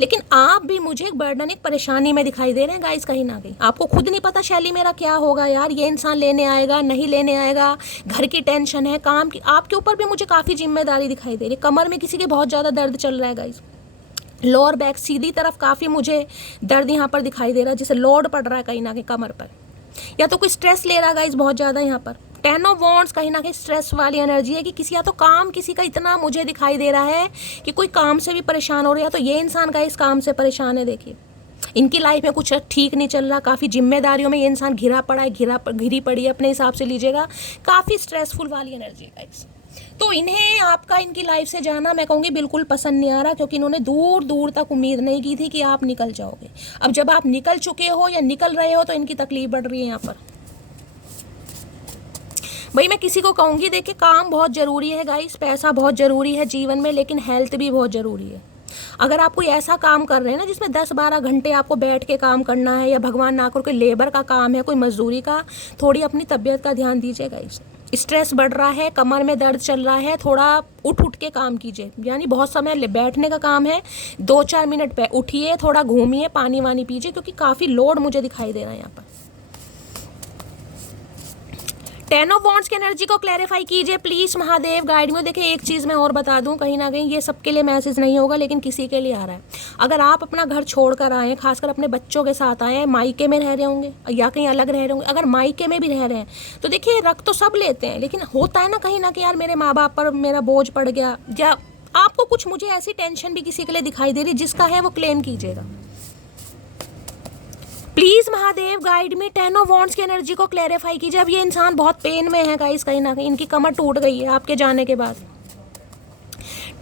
लेकिन आप भी मुझे एक बर्डन, एक परेशानी में दिखाई दे रहे हैं गाइस। कहीं ना कहीं आपको खुद नहीं पता शैली मेरा क्या होगा यार, ये इंसान लेने आएगा नहीं लेने आएगा, घर की टेंशन है, काम की, आपके ऊपर भी मुझे काफ़ी जिम्मेदारी दिखाई दे रही है। कमर में किसी के बहुत ज़्यादा दर्द चल रहा है गाइस, लोअर बैक सीधी तरफ काफ़ी मुझे दर्द यहाँ पर दिखाई दे रहा है, जिसे लोड पड़ रहा है कहीं ना कहीं कमर पर, या तो कोई स्ट्रेस ले रहा है गाइस बहुत ज़्यादा। यहाँ पर 10 ऑफ वॉन्ड्स कहीं ना कहीं स्ट्रेस वाली एनर्जी है कि किसी, या तो काम किसी का इतना मुझे दिखाई दे रहा है कि कोई काम से भी परेशान हो रहा है, तो ये इंसान का इस काम से परेशान है। देखिए, इनकी लाइफ में कुछ ठीक नहीं चल रहा, काफ़ी जिम्मेदारियों में ये इंसान घिरा पड़ा है, घिरी पड़ी है, अपने हिसाब से लीजिएगा, काफ़ी स्ट्रेसफुल वाली एनर्जी है गाइस। तो इन्हें आपका, इनकी लाइफ से जाना मैं कहूँगी बिल्कुल पसंद नहीं आ रहा, क्योंकि इन्होंने दूर दूर तक उम्मीद नहीं की थी कि आप निकल जाओगे। अब जब आप निकल चुके हो या निकल रहे हो तो इनकी तकलीफ बढ़ रही है यहाँ पर। भाई मैं किसी को कहूँगी, देखिए काम बहुत ज़रूरी है गाइस, पैसा बहुत ज़रूरी है जीवन में, लेकिन हेल्थ भी बहुत ज़रूरी है। अगर आप कोई ऐसा काम कर रहे हैं ना जिसमें 10-12 घंटे आपको बैठ के काम करना है, या भगवान ना कर कोई लेबर का काम है, कोई मजदूरी का, थोड़ी अपनी तबीयत का ध्यान दीजिए गाइस। स्ट्रेस बढ़ रहा है, कमर में दर्द चल रहा है, थोड़ा उठ उठ के काम कीजिए। यानी बहुत समय बैठने का काम है, 2-4 मिनट पे उठिए, थोड़ा घूमिए, पानी वानी पीजिए, क्योंकि काफ़ी लोड मुझे दिखाई दे रहा है यहाँ पर। 10 ऑफ वॉन्ड्स की एनर्जी को क्लैरिफाई कीजिए प्लीज़ महादेव, गाइड में। देखिए एक चीज़ मैं और बता दूं, कहीं ना कहीं ये सबके लिए मैसेज नहीं होगा, लेकिन किसी के लिए आ रहा है। अगर आप अपना घर छोड़कर आए, खासकर अपने बच्चों के साथ आए हैं, मायके में रह रहे होंगे या कहीं अलग रह रहे होंगे, अगर मायके में भी रह रहे हैं तो देखिए रख तो सब लेते हैं, लेकिन होता है ना कहीं ना कहीं यार मेरे माँ बाप पर मेरा बोझ पड़ गया, या आपको कुछ, मुझे ऐसी टेंशन भी किसी के लिए दिखाई दे रही, जिसका है वो क्लेम कीजिएगा प्लीज़ महादेव, गाइड में 10 ऑफ वॉन्ड्स की एनर्जी को क्लैरिफाई कीजिए। अब ये इंसान बहुत पेन में है गाइस, कहीं ना कहीं इनकी कमर टूट गई है आपके जाने के बाद।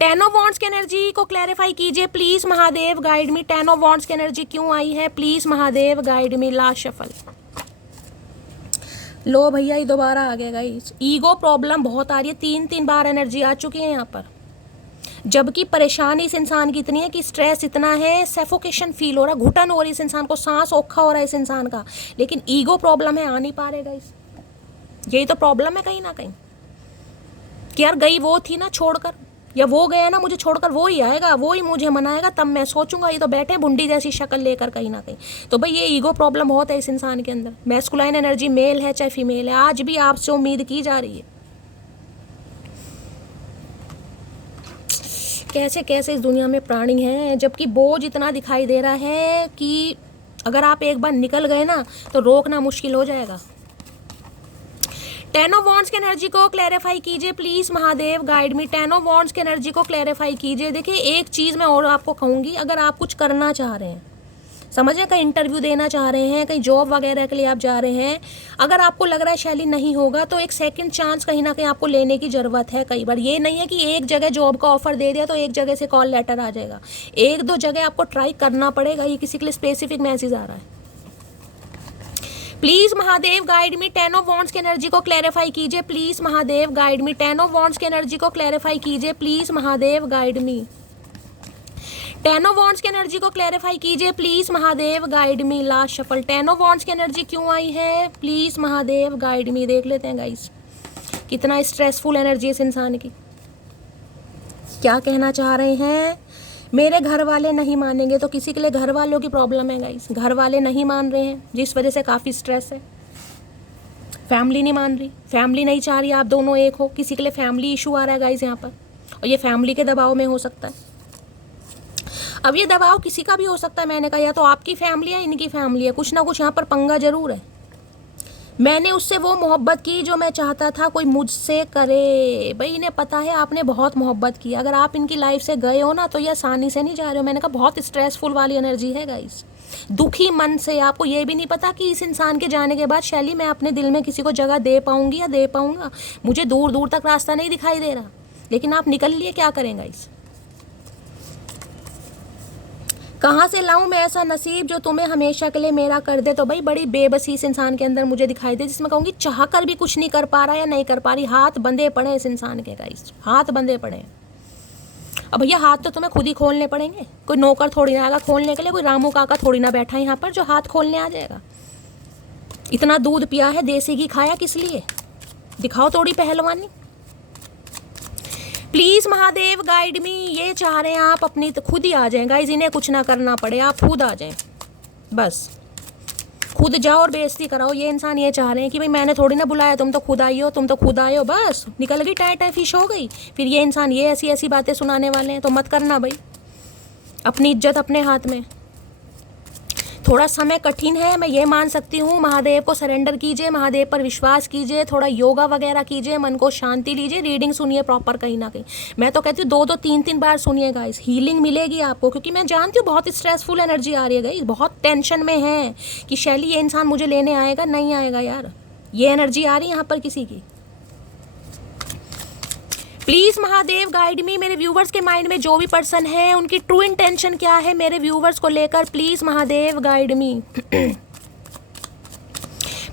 टेन ऑफ वॉन्ड्स की एनर्जी को क्लैरिफाई कीजिए please Mahadev, guide me. Ten of wands की एनर्जी क्यों आई है, please Mahadev guide me. Last shuffle. लो भैया, ये दोबारा आ गया गाइस। ईगो प्रॉब्लम बहुत आ रही है, 3 बार एनर्जी आ चुकी है यहाँ पर। जबकि परेशानी इस इंसान की इतनी है कि स्ट्रेस इतना है, सफोकेशन फील हो रहा है, घुटन हो रही है इस इंसान को, सांस औखा हो रहा है इस इंसान का, लेकिन ईगो प्रॉब्लम है, आ नहीं पा रहे गाइस। यही तो प्रॉब्लम है कहीं ना कहीं कि यार गई वो थी ना छोड़कर, या वो गया ना मुझे छोड़कर, वो ही आएगा, वो ही मुझे मनाएगा, तब मैं सोचूंगा। ये तो बैठे बुंडी जैसी शक्ल लेकर कहीं ना कहीं। तो भाई ये ईगो प्रॉब्लम बहुत है इस इंसान के अंदर। मैस्कुलाइन एनर्जी मेल है चाहे फीमेल है, आज भी आपसे उम्मीद की जा रही है। कैसे कैसे इस दुनिया में प्राणी हैं, जबकि बोझ इतना दिखाई दे रहा है कि अगर आप एक बार निकल गए ना तो रोकना मुश्किल हो जाएगा। टेन ऑफ वॉन्ड्स की एनर्जी को क्लैरिफाई कीजिए please Mahadev, guide me. Ten of wands की एनर्जी को क्लैरिफाई कीजिए। देखिए एक चीज़ मैं और आपको कहूँगी, अगर आप कुछ करना चाह रहे हैं, समझ रहे, कहीं इंटरव्यू देना चाह रहे हैं, कहीं जॉब वगैरह के लिए आप जा रहे हैं, अगर आपको लग रहा है शैली नहीं होगा, तो एक सेकंड चांस कहीं ना कहीं आपको लेने की ज़रूरत है। कई बार ये नहीं है कि एक जगह जॉब का ऑफर दे दिया तो एक जगह से कॉल लेटर आ जाएगा, 1-2 जगह आपको ट्राई करना पड़ेगा। ये किसी के लिए स्पेसिफिक मैसेज आ रहा है। Please Mahadev guide me. Ten of wands की एनर्जी को क्लैरिफाई कीजिए please Mahadev, guide me. Ten of wands की एनर्जी को क्लैरिफाई कीजिए please Mahadev, guide me. Ten of wands की एनर्जी को क्लैरिफाई कीजिए please Mahadev, guide me. Last shuffle. Ten of wands की एनर्जी क्यों आई है, प्लीज महादेव गाइड मी। देख लेते हैं गाइस कितना स्ट्रेसफुल एनर्जी इस इंसान की, क्या कहना चाह रहे हैं। मेरे घर वाले नहीं मानेंगे, तो किसी के लिए घर वालों की प्रॉब्लम है गाइस। घर वाले नहीं मान रहे हैं जिस वजह से काफ़ी स्ट्रेस है। फैमिली नहीं मान रही, फैमिली नहीं चाह रही आप दोनों एक हो, किसी के लिए फैमिली इशू आ रहा है गाइस यहाँ पर, और ये फैमिली के दबाव में हो सकता है। अब ये दबाव किसी का भी हो सकता है, मैंने कहा या तो आपकी फैमिली है इनकी फैमिली है, कुछ ना कुछ यहाँ पर पंगा जरूर है। मैंने उससे वो मोहब्बत की जो मैं चाहता था कोई मुझसे करे। भाई इन्हें पता है आपने बहुत मोहब्बत की, अगर आप इनकी लाइफ से गए हो ना तो ये आसानी से नहीं जा रहे हो। मैंने कहा बहुत स्ट्रेसफुल वाली एनर्जी है गाइस, दुखी मन से। आपको ये भी नहीं पता कि इस इंसान के जाने के बाद शैली मैं अपने दिल में किसी को जगह दे पाऊंगी या दे पाऊंगा। मुझे दूर दूर तक रास्ता नहीं दिखाई दे रहा, लेकिन आप निकल लिए, क्या करें गाइस। कहाँ से लाऊं मैं ऐसा नसीब जो तुम्हें हमेशा के लिए मेरा कर दे। तो भाई बड़ी बेबसी इस इंसान के अंदर मुझे दिखाई दे, जिसमें कहूँगी चाह कर भी कुछ नहीं कर पा रहा या नहीं कर पा रही। हाथ बंधे पड़े इस इंसान के गाइस, हाथ बंधे पड़े। अब भैया हाथ तो तुम्हें खुद ही खोलने पड़ेंगे, कोई नौकर थोड़ी ना आएगा खोलने के लिए, कोई रामू काका थोड़ी ना बैठा है यहाँ पर जो हाथ खोलने आ जाएगा। इतना दूध पिया है, देसी घी खाया किस लिए, दिखाओ थोड़ी पहलवानी। प्लीज महादेव गाइड मी। ये चाह रहे हैं आप अपनी तो खुद ही आ जाएं गाइस, इन्हें कुछ ना करना पड़े, आप खुद आ जाएं, बस खुद जाओ और बेइज्जती कराओ। ये इंसान ये चाह रहे हैं कि भाई मैंने थोड़ी ना बुलाया, तुम तो खुद आई हो, तुम तो खुद आए हो, बस निकल गई, टाई टाई फिश हो गई। फिर ये इंसान ये ऐसी ऐसी बातें सुनाने वाले हैं, तो मत करना भाई, अपनी इज्जत अपने हाथ में। थोड़ा समय कठिन है, मैं ये मान सकती हूँ। महादेव को सरेंडर कीजिए, महादेव पर विश्वास कीजिए, थोड़ा योगा वगैरह कीजिए, मन को शांति लीजिए, रीडिंग सुनिए प्रॉपर कहीं ना कहीं। मैं तो कहती हूँ 2-2 3-3 बार सुनिए गाइस, हीलिंग मिलेगी आपको। क्योंकि मैं जानती हूँ बहुत स्ट्रेसफुल एनर्जी आ रही है गाइस, बहुत टेंशन में है कि शैली ये इंसान मुझे लेने आएगा नहीं आएगा। यार ये एनर्जी आ रही है यहाँ पर किसी की। प्लीज महादेव गाइड मी। मेरे व्यूवर्स के माइंड में जो भी पर्सन है उनकी ट्रू इंटेंशन क्या है मेरे व्यूवर्स को लेकर, please Mahadev guide me.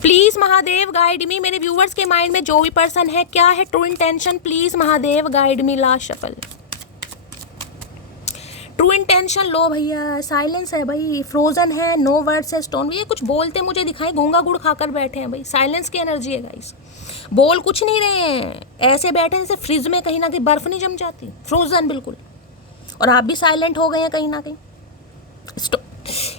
Please Mahadev guide मी। मेरे व्यूवर्स के माइंड में जो भी पर्सन है क्या है true intention, please Mahadev guide me. Last shuffle. True intention लो भैया, साइलेंस है भाई, फ्रोजन है, नो वर्ड्स है, स्टोन। ये कुछ बोलते मुझे दिखाई, गूंगा गुड़ खाकर बैठे हैं भाई, साइलेंस की एनर्जी है गाइस, बोल कुछ नहीं रहे हैं, ऐसे बैठे जैसे फ्रिज में कहीं ना कहीं बर्फ नहीं जम जाती, फ्रोजन बिल्कुल। और आप भी साइलेंट हो गए हैं कहीं ना कहीं।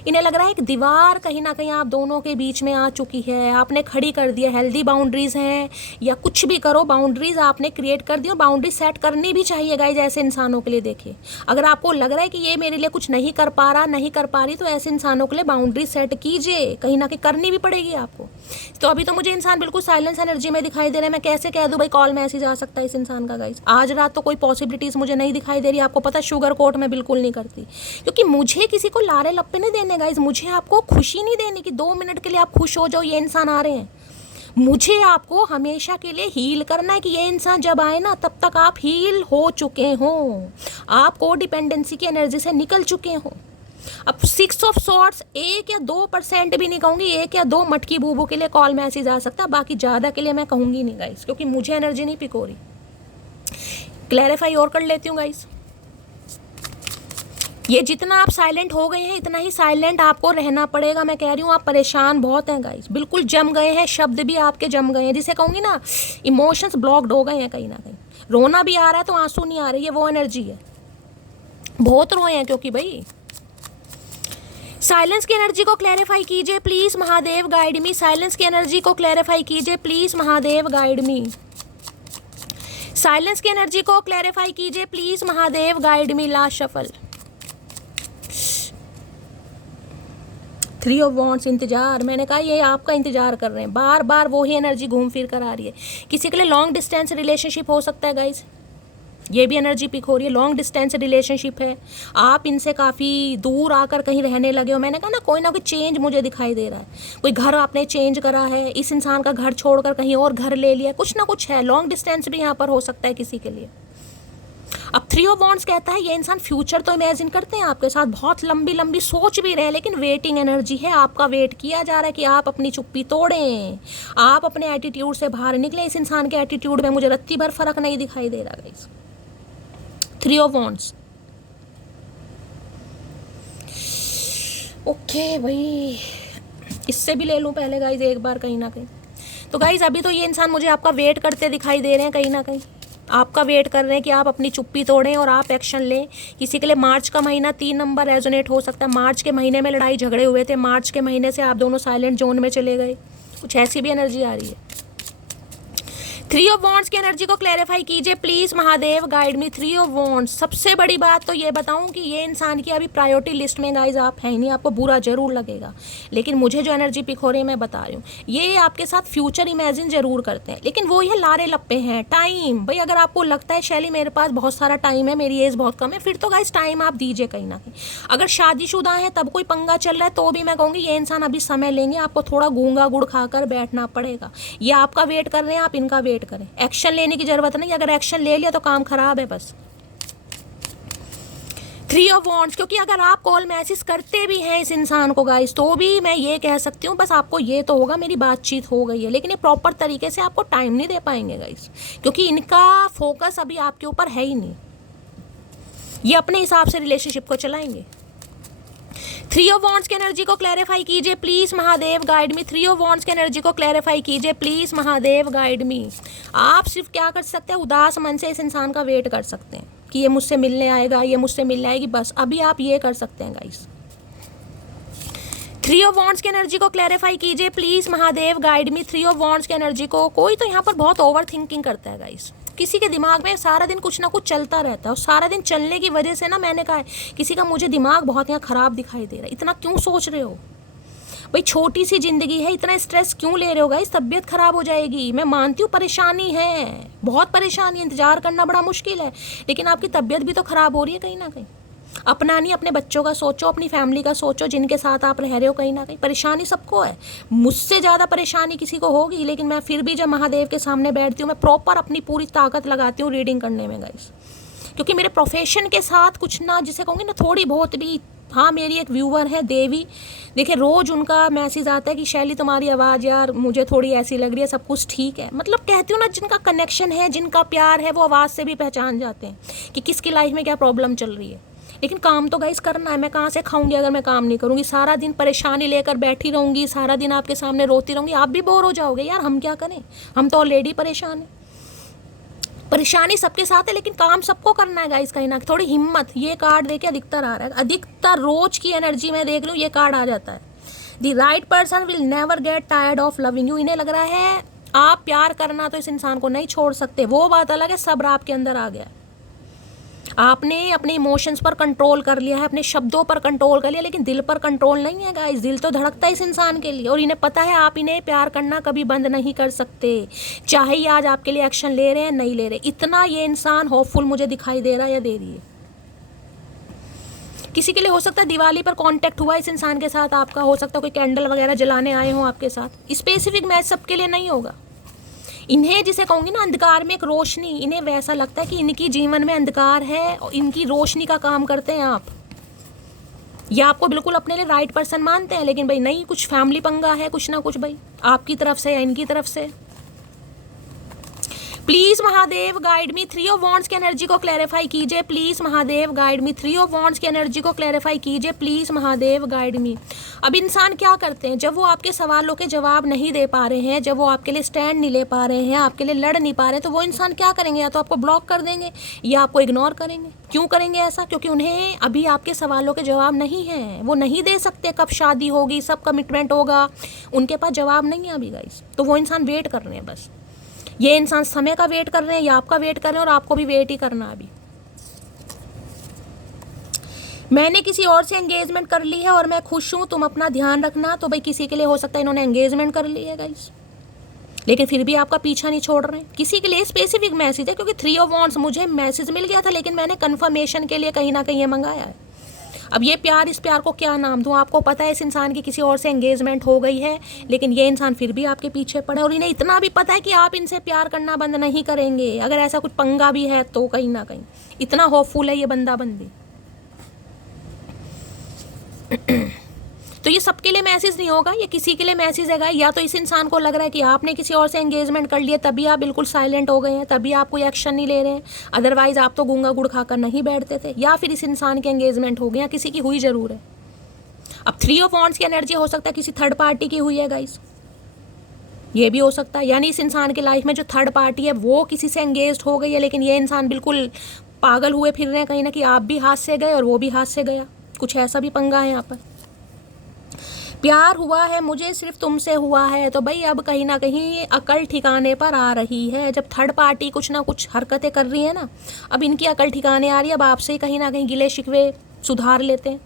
इन्हें लग रहा है एक दीवार कहीं ना कहीं आप दोनों के बीच में आ चुकी है, आपने खड़ी कर दिया। हेल्दी बाउंड्रीज हैं या कुछ भी करो, बाउंड्रीज आपने क्रिएट कर दी, और बाउंड्रीज सेट करनी भी चाहिए गाइस ऐसे इंसानों के लिए। देखिए अगर आपको लग रहा है कि ये मेरे लिए कुछ नहीं कर पा रहा, नहीं कर पा रही, तो ऐसे इंसानों के लिए बाउंड्री सेट कीजिए, कहीं ना कहीं करनी भी पड़ेगी आपको। तो अभी तो मुझे इंसान बिल्कुल साइलेंस एनर्जी में दिखाई दे रहा है। मैं कैसे कह दूँ भाई कॉल मैसेज आ सकता है इस इंसान का गाइस, आज रात तो कोई पॉसिबिलिटीज मुझे नहीं दिखाई दे रही। आपको पता शुगर कोट मैं बिल्कुल नहीं करती, क्योंकि मुझे किसी को लारे लप्पे नहीं देने गाइस, मुझे आपको खुशी नहीं देनी कि 2 मिनट के लिए आप खुश हो जाओ ये इंसान आ रहे हैं। मुझे आपको हमेशा के लिए हील करना है कि ये इंसान जब आए ना तब तक आप हील हो चुके हों, आप को डिपेंडेंसी की एनर्जी से निकल चुके हों। अब 6 ऑफ सॉर्ड्स 1 या 2% भी नहीं कहूँगी, 1 या 2 मटकी बूबू के लिए कॉल मैसेज आ सकता है, बाकी ज़्यादा के लिए मैं कहूँगी नहीं गाइस, क्योंकि मुझे एनर्जी नहीं पिक हो रही। क्लैरिफाई और कर लेती हूँ गाइस, ये जितना आप साइलेंट हो गए हैं इतना ही साइलेंट आपको रहना पड़ेगा। मैं कह रही हूँ आप परेशान बहुत हैं गाइस, बिल्कुल जम गए हैं, शब्द भी आपके जम गए हैं, जिसे कहूँगी ना इमोशंस ब्लॉक्ड हो गए हैं कहीं ना कहीं। रोना भी आ रहा है तो आंसू नहीं आ रहे, ये वो एनर्जी है। बहुत रोए हैं क्योंकि भाई साइलेंस की एनर्जी को क्लैरिफाई कीजिए please Mahadev guide me. Silence की एनर्जी को क्लैरिफाई कीजिए please Mahadev guide me. Silence की एनर्जी को क्लैरिफाई कीजिए please Mahadev guide me. Last shuffle 3 of wands. इंतजार, मैंने कहा ये आपका इंतजार कर रहे हैं, बार बार वो ही एनर्जी घूम फिर कर आ रही है। किसी के लिए लॉन्ग डिस्टेंस रिलेशनशिप हो सकता है गाइज, ये भी एनर्जी पिक हो रही है। लॉन्ग डिस्टेंस रिलेशनशिप है, आप इनसे काफ़ी दूर आकर कहीं रहने लगे हो। मैंने कहा ना कोई चेंज मुझे दिखाई दे रहा है, कोई घर आपने चेंज करा है, इस इंसान का घर छोड़कर कहीं और घर ले लिया, कुछ ना कुछ है। लॉन्ग डिस्टेंस भी यहाँ पर हो सकता है किसी के लिए। अब 3 ऑफ वॉन्ड्स कहता है ये इंसान फ्यूचर तो इमेजिन करते हैं आपके साथ, बहुत लंबी लंबी सोच भी रहे, लेकिन वेटिंग एनर्जी है, आपका वेट किया जा रहा है कि आप अपनी चुप्पी तोड़ें, आप अपने एटीट्यूड से बाहर निकले। इस इंसान के एटीट्यूड में मुझे रत्ती भर फर्क नहीं दिखाई दे रहा गाइस। 3 of wands. ओके भाई, इससे भी ले लूं पहले गाइज एक बार कहीं ना कहीं। तो गाइज अभी तो ये इंसान मुझे आपका वेट करते दिखाई दे रहे हैं, कहीं ना कहीं आपका वेट कर रहे हैं कि आप अपनी चुप्पी तोड़ें और आप एक्शन लें। किसी के लिए मार्च का महीना 3 नंबर रेजोनेट हो सकता है। मार्च के महीने में लड़ाई झगड़े हुए थे, मार्च के महीने से आप दोनों साइलेंट जोन में चले गए, कुछ ऐसी भी एनर्जी आ रही है। 3 ऑफ वॉन्ड्स की एनर्जी को क्लैरिफाई कीजिए please Mahadev guide me. 3 of wands. सबसे बड़ी बात तो ये बताऊं कि ये इंसान की अभी प्रायोरिटी लिस्ट में गाइज आप हैं नहीं, आपको बुरा जरूर लगेगा, लेकिन मुझे जो एनर्जी पिक हो रही है मैं बता रही हूँ, ये आपके साथ फ्यूचर इमेजिन जरूर करते हैं, लेकिन वो ये लारे लप्पे हैं। टाइम भाई, अगर आपको लगता है शैली मेरे पास बहुत सारा टाइम है, मेरी एज बहुत कम है, फिर तो गाइज टाइम आप दीजिए कहीं ना कहीं। अगर शादीशुदा है तब कोई पंगा चल रहा है तो भी मैं कहूँगी ये इंसान अभी समय लेंगे, आपको थोड़ा गूंगा गुड़ खाकर बैठना पड़ेगा। ये आपका वेट कर रहे हैं, आप इनका वेट करें। एक्शन लेने की जरूरत नहीं, अगर एक्शन ले लिया तो काम खराब है बस। 3 ऑफ वॉन्ड्स, क्योंकि अगर आप कॉल मैसेज करते भी हैं इस इंसान को गाइस तो भी मैं ये कह सकती हूँ बस आपको ये तो होगा मेरी बातचीत हो गई है, लेकिन ये प्रॉपर तरीके से आपको टाइम नहीं दे पाएंगे गाइस, क्योंकि इनका फोकस अभी आपके ऊपर है ही नहीं, ये अपने हिसाब से रिलेशनशिप को चलाएंगे। 3 ऑफ वॉन्ड्स की एनर्जी को क्लैरिफाई कीजिए please Mahadev guide me. 3 of wands की एनर्जी को क्लैरिफाई कीजिए प्लीज महादेव गाइड मी। आप सिर्फ क्या कर सकते हैं, उदास मन से इस इंसान का वेट कर सकते हैं कि ये मुझसे मिलने आएगा, ये मुझसे मिलने आएगी, बस अभी आप ये कर सकते हैं गाइस। 3 ऑफ वॉन्ड्स की एनर्जी को क्लैरिफाई कीजिए please Mahadev guide me. 3 of wands की एनर्जी को, कोई तो यहाँ पर बहुत ओवर थिंकिंग करता है गाइस, किसी के दिमाग में सारा दिन कुछ ना कुछ चलता रहता है, और सारा दिन चलने की वजह से ना मैंने कहा है किसी का मुझे दिमाग बहुत यहाँ खराब दिखाई दे रहा है। इतना क्यों सोच रहे हो भाई, छोटी सी जिंदगी है, इतना स्ट्रेस क्यों ले रहे हो गाइस, तबीयत खराब हो जाएगी। मैं मानती हूँ परेशानी है, बहुत परेशानी, इंतजार करना बड़ा मुश्किल है, लेकिन आपकी तबीयत भी तो खराब हो रही है कहीं ना कहीं। अपना नहीं, अपने बच्चों का सोचो, अपनी फैमिली का सोचो, जिनके साथ आप रह रहे हो। कहीं ना कहीं परेशानी सबको है, मुझसे ज़्यादा परेशानी किसी को होगी, लेकिन मैं फिर भी जब महादेव के सामने बैठती हूँ मैं प्रॉपर अपनी पूरी ताकत लगाती हूँ रीडिंग करने में गाइस, क्योंकि मेरे प्रोफेशन के साथ कुछ ना, जिसे कहूँगी ना थोड़ी बहुत भी। हाँ, मेरी एक व्यूवर है देवी, देखिए रोज़ उनका मैसेज आता है कि शैली तुम्हारी आवाज़ यार मुझे थोड़ी ऐसी लग रही है, सब कुछ ठीक है। मतलब कहती हूँ ना, जिनका कनेक्शन है, जिनका प्यार है, वो आवाज़ से भी पहचान जाते हैं कि किसकी लाइफ में क्या प्रॉब्लम चल रही है। लेकिन काम तो गाइस करना है, मैं कहाँ से खाऊंगी अगर मैं काम नहीं करूँगी। सारा दिन परेशानी लेकर बैठी रहूँगी, सारा दिन आपके सामने रोती रहूँगी, आप भी बोर हो जाओगे यार, हम क्या करें, हम तो ऑलरेडी परेशान हैं। परेशानी सबके साथ है, लेकिन काम सबको करना है गाइस। कहीं ना थोड़ी हिम्मत, ये कार्ड देके अधिकतर आ रहा है, अधिकतर रोज की एनर्जी में देख लूँ ये कार्ड आ जाता है। The right person will never get tired of loving you. इन्हें लग रहा है आप प्यार करना तो इस इंसान को नहीं छोड़ सकते, वो बात अलग है, सब्र आपके अंदर आ गया, आपने अपने इमोशंस पर कंट्रोल कर लिया है, अपने शब्दों पर कंट्रोल कर लिया, लेकिन दिल पर कंट्रोल नहीं है गाइस। दिल तो धड़कता है इस इंसान के लिए, और इन्हें पता है आप इन्हें प्यार करना कभी बंद नहीं कर सकते, चाहे ये आज आपके लिए एक्शन ले रहे हैं नहीं ले रहे। इतना ये इंसान होपफुल मुझे दिखाई दे रहा है या दे रही है। किसी के लिए हो सकता है दिवाली पर कांटेक्ट हुआ इस इंसान के साथ आपका, हो सकता है कोई कैंडल वगैरह जलाने आए हो आपके साथ। स्पेसिफिक मैच सबके लिए नहीं होगा। इन्हें जिसे कहूँगी ना अंधकार में एक रोशनी, इन्हें वैसा लगता है कि इनकी जीवन में अंधकार है और इनकी रोशनी का काम करते हैं आप, या आपको बिल्कुल अपने लिए राइट पर्सन मानते हैं, लेकिन भाई नहीं, कुछ फैमिली पंगा है, कुछ ना कुछ भाई आपकी तरफ से या इनकी तरफ से। Please Mahadev guide me, 3 of wands की एनर्जी को क्लैरिफाई कीजिए please Mahadev guide me, 3 of wands की एनर्जी को क्लैरिफाई कीजिए प्लीज महादेव गाइड मी। अब इंसान क्या करते हैं, जब वो आपके सवालों के जवाब नहीं दे पा रहे हैं, जब वो आपके लिए स्टैंड नहीं ले पा रहे हैं, आपके लिए लड़ नहीं पा रहे, तो वो इंसान क्या करेंगे, या तो आपको ब्लॉक कर देंगे या आपको इग्नोर करेंगे। क्यों करेंगे ऐसा? क्योंकि उन्हें अभी आपके सवालों के जवाब नहीं हैं, वो नहीं दे सकते। कब शादी होगी, सब कमिटमेंट होगा, उनके पास जवाब नहीं है अभी गाइस। तो वो इंसान वेट कर रहे हैं, बस ये इंसान समय का वेट कर रहे हैं या आपका वेट कर रहे हैं, और आपको भी वेट ही करना अभी। मैंने किसी और से एंगेजमेंट कर ली है और मैं खुश हूं, तुम अपना ध्यान रखना। तो भाई किसी के लिए हो सकता है इन्होंने एंगेजमेंट कर ली है गाइस, लेकिन फिर भी आपका पीछा नहीं छोड़ रहे हैं। किसी के लिए स्पेसिफिक मैसेज है, क्योंकि 3 ऑफ वॉन्ड्स मुझे मैसेज मिल गया था, लेकिन मैंने कंफर्मेशन के लिए कहीं ना कहीं ये मंगाया है। अब ये प्यार, इस प्यार को क्या नाम दूं? आपको पता है इस इंसान की किसी और से एंगेजमेंट हो गई है, लेकिन ये इंसान फिर भी आपके पीछे पड़ा है, और इन्हें इतना भी पता है कि आप इनसे प्यार करना बंद नहीं करेंगे। अगर ऐसा कुछ पंगा भी है तो कहीं ना कहीं इतना होपफुल है ये बंदा बंदी। तो ये सबके लिए मैसेज नहीं होगा, ये किसी के लिए मैसेज है। या तो इस इंसान को लग रहा है कि आपने किसी और से एंगेजमेंट कर लिया, तभी आप बिल्कुल साइलेंट हो गए हैं, तभी आप कोई एक्शन नहीं ले रहे हैं, अदरवाइज आप तो गूंगा गुड़ खाकर नहीं बैठते थे। या फिर इस इंसान की एंगेजमेंट हो गई, या किसी की हुई जरूर है। अब 3 ऑफ वॉन्ड्स की एनर्जी हो सकता है किसी थर्ड पार्टी की हुई है गाइस, ये भी हो सकता है। यानी इस इंसान की लाइफ में जो थर्ड पार्टी है वो किसी से एंगेज हो गई है, लेकिन ये इंसान बिल्कुल पागल हुए फिर रहे हैं कहीं ना कहीं। आप भी हाथ से गए और वो भी हाथ से गया, कुछ ऐसा भी पंगा है यहाँ पर। प्यार हुआ है मुझे, सिर्फ तुमसे हुआ है। तो भाई अब कहीं ना कहीं अकल ठिकाने पर आ रही है। जब थर्ड पार्टी कुछ ना कुछ हरकतें कर रही है ना, अब इनकी अकल ठिकाने आ रही है। अब आपसे कहीं ना कहीं गिले शिकवे सुधार लेते हैं।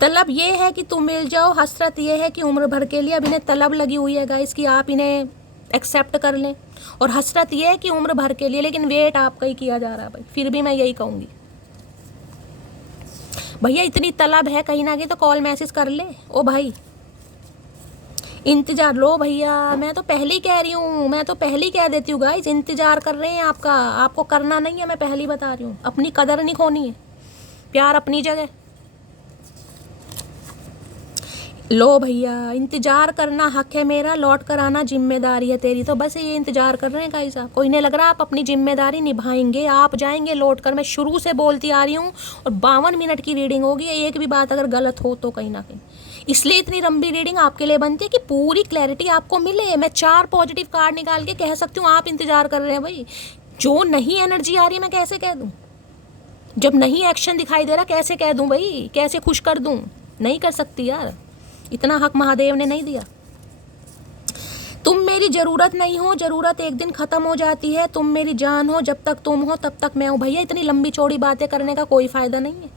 तलब ये है कि तुम मिल जाओ, हसरत ये है कि उम्र भर के लिए। अब इन्हें तलब लगी हुई है गाइस कि आप इन्हें एक्सेप्ट कर लें, और हसरत ये है कि उम्र भर के लिए। लेकिन वेट आपका ही किया जा रहा है भाई, फिर भी मैं यही कहूँगी भैया इतनी तलब है कहीं ना कहीं तो कॉल मैसेज कर ले। ओ भाई इंतजार लो भैया, मैं तो पहले ही कह रही हूँ, मैं तो पहले ही कह देती हूँ गाइस, इंतजार कर रहे हैं आपका, आपको करना नहीं है। मैं पहले ही बता रही हूँ, अपनी कदर नहीं खोनी है, प्यार अपनी जगह। लो भैया इंतजार करना हक है मेरा, लौट कर आना जिम्मेदारी है तेरी। तो बस ये इंतजार कर रहे हैं गाइस आप, कोई नहीं लग रहा आप अपनी जिम्मेदारी निभाएंगे, आप जाएंगे लौट कर। मैं शुरू से बोलती आ रही हूँ, और 52 मिनट की रीडिंग होगी। एक भी बात अगर गलत हो तो कहीं ना कहीं, इसलिए इतनी लंबी रीडिंग आपके लिए बनती है कि पूरी क्लैरिटी आपको मिले। मैं 4 पॉजिटिव कार्ड निकाल के कह सकती हूँ आप इंतजार कर रहे हैं भाई। जो नहीं एनर्जी आ रही है मैं कैसे कह दूँ, जब नहीं एक्शन दिखाई दे रहा कैसे कह दूँ भाई, कैसे खुश कर दूँ? नहीं कर सकती यार, इतना हक महादेव ने नहीं दिया। तुम मेरी जरूरत नहीं हो, जरूरत एक दिन खत्म हो जाती है। तुम मेरी जान हो, जब तक तुम हो तब तक मैं हूँ। भैया इतनी लंबी चौड़ी बातें करने का कोई फायदा नहीं है।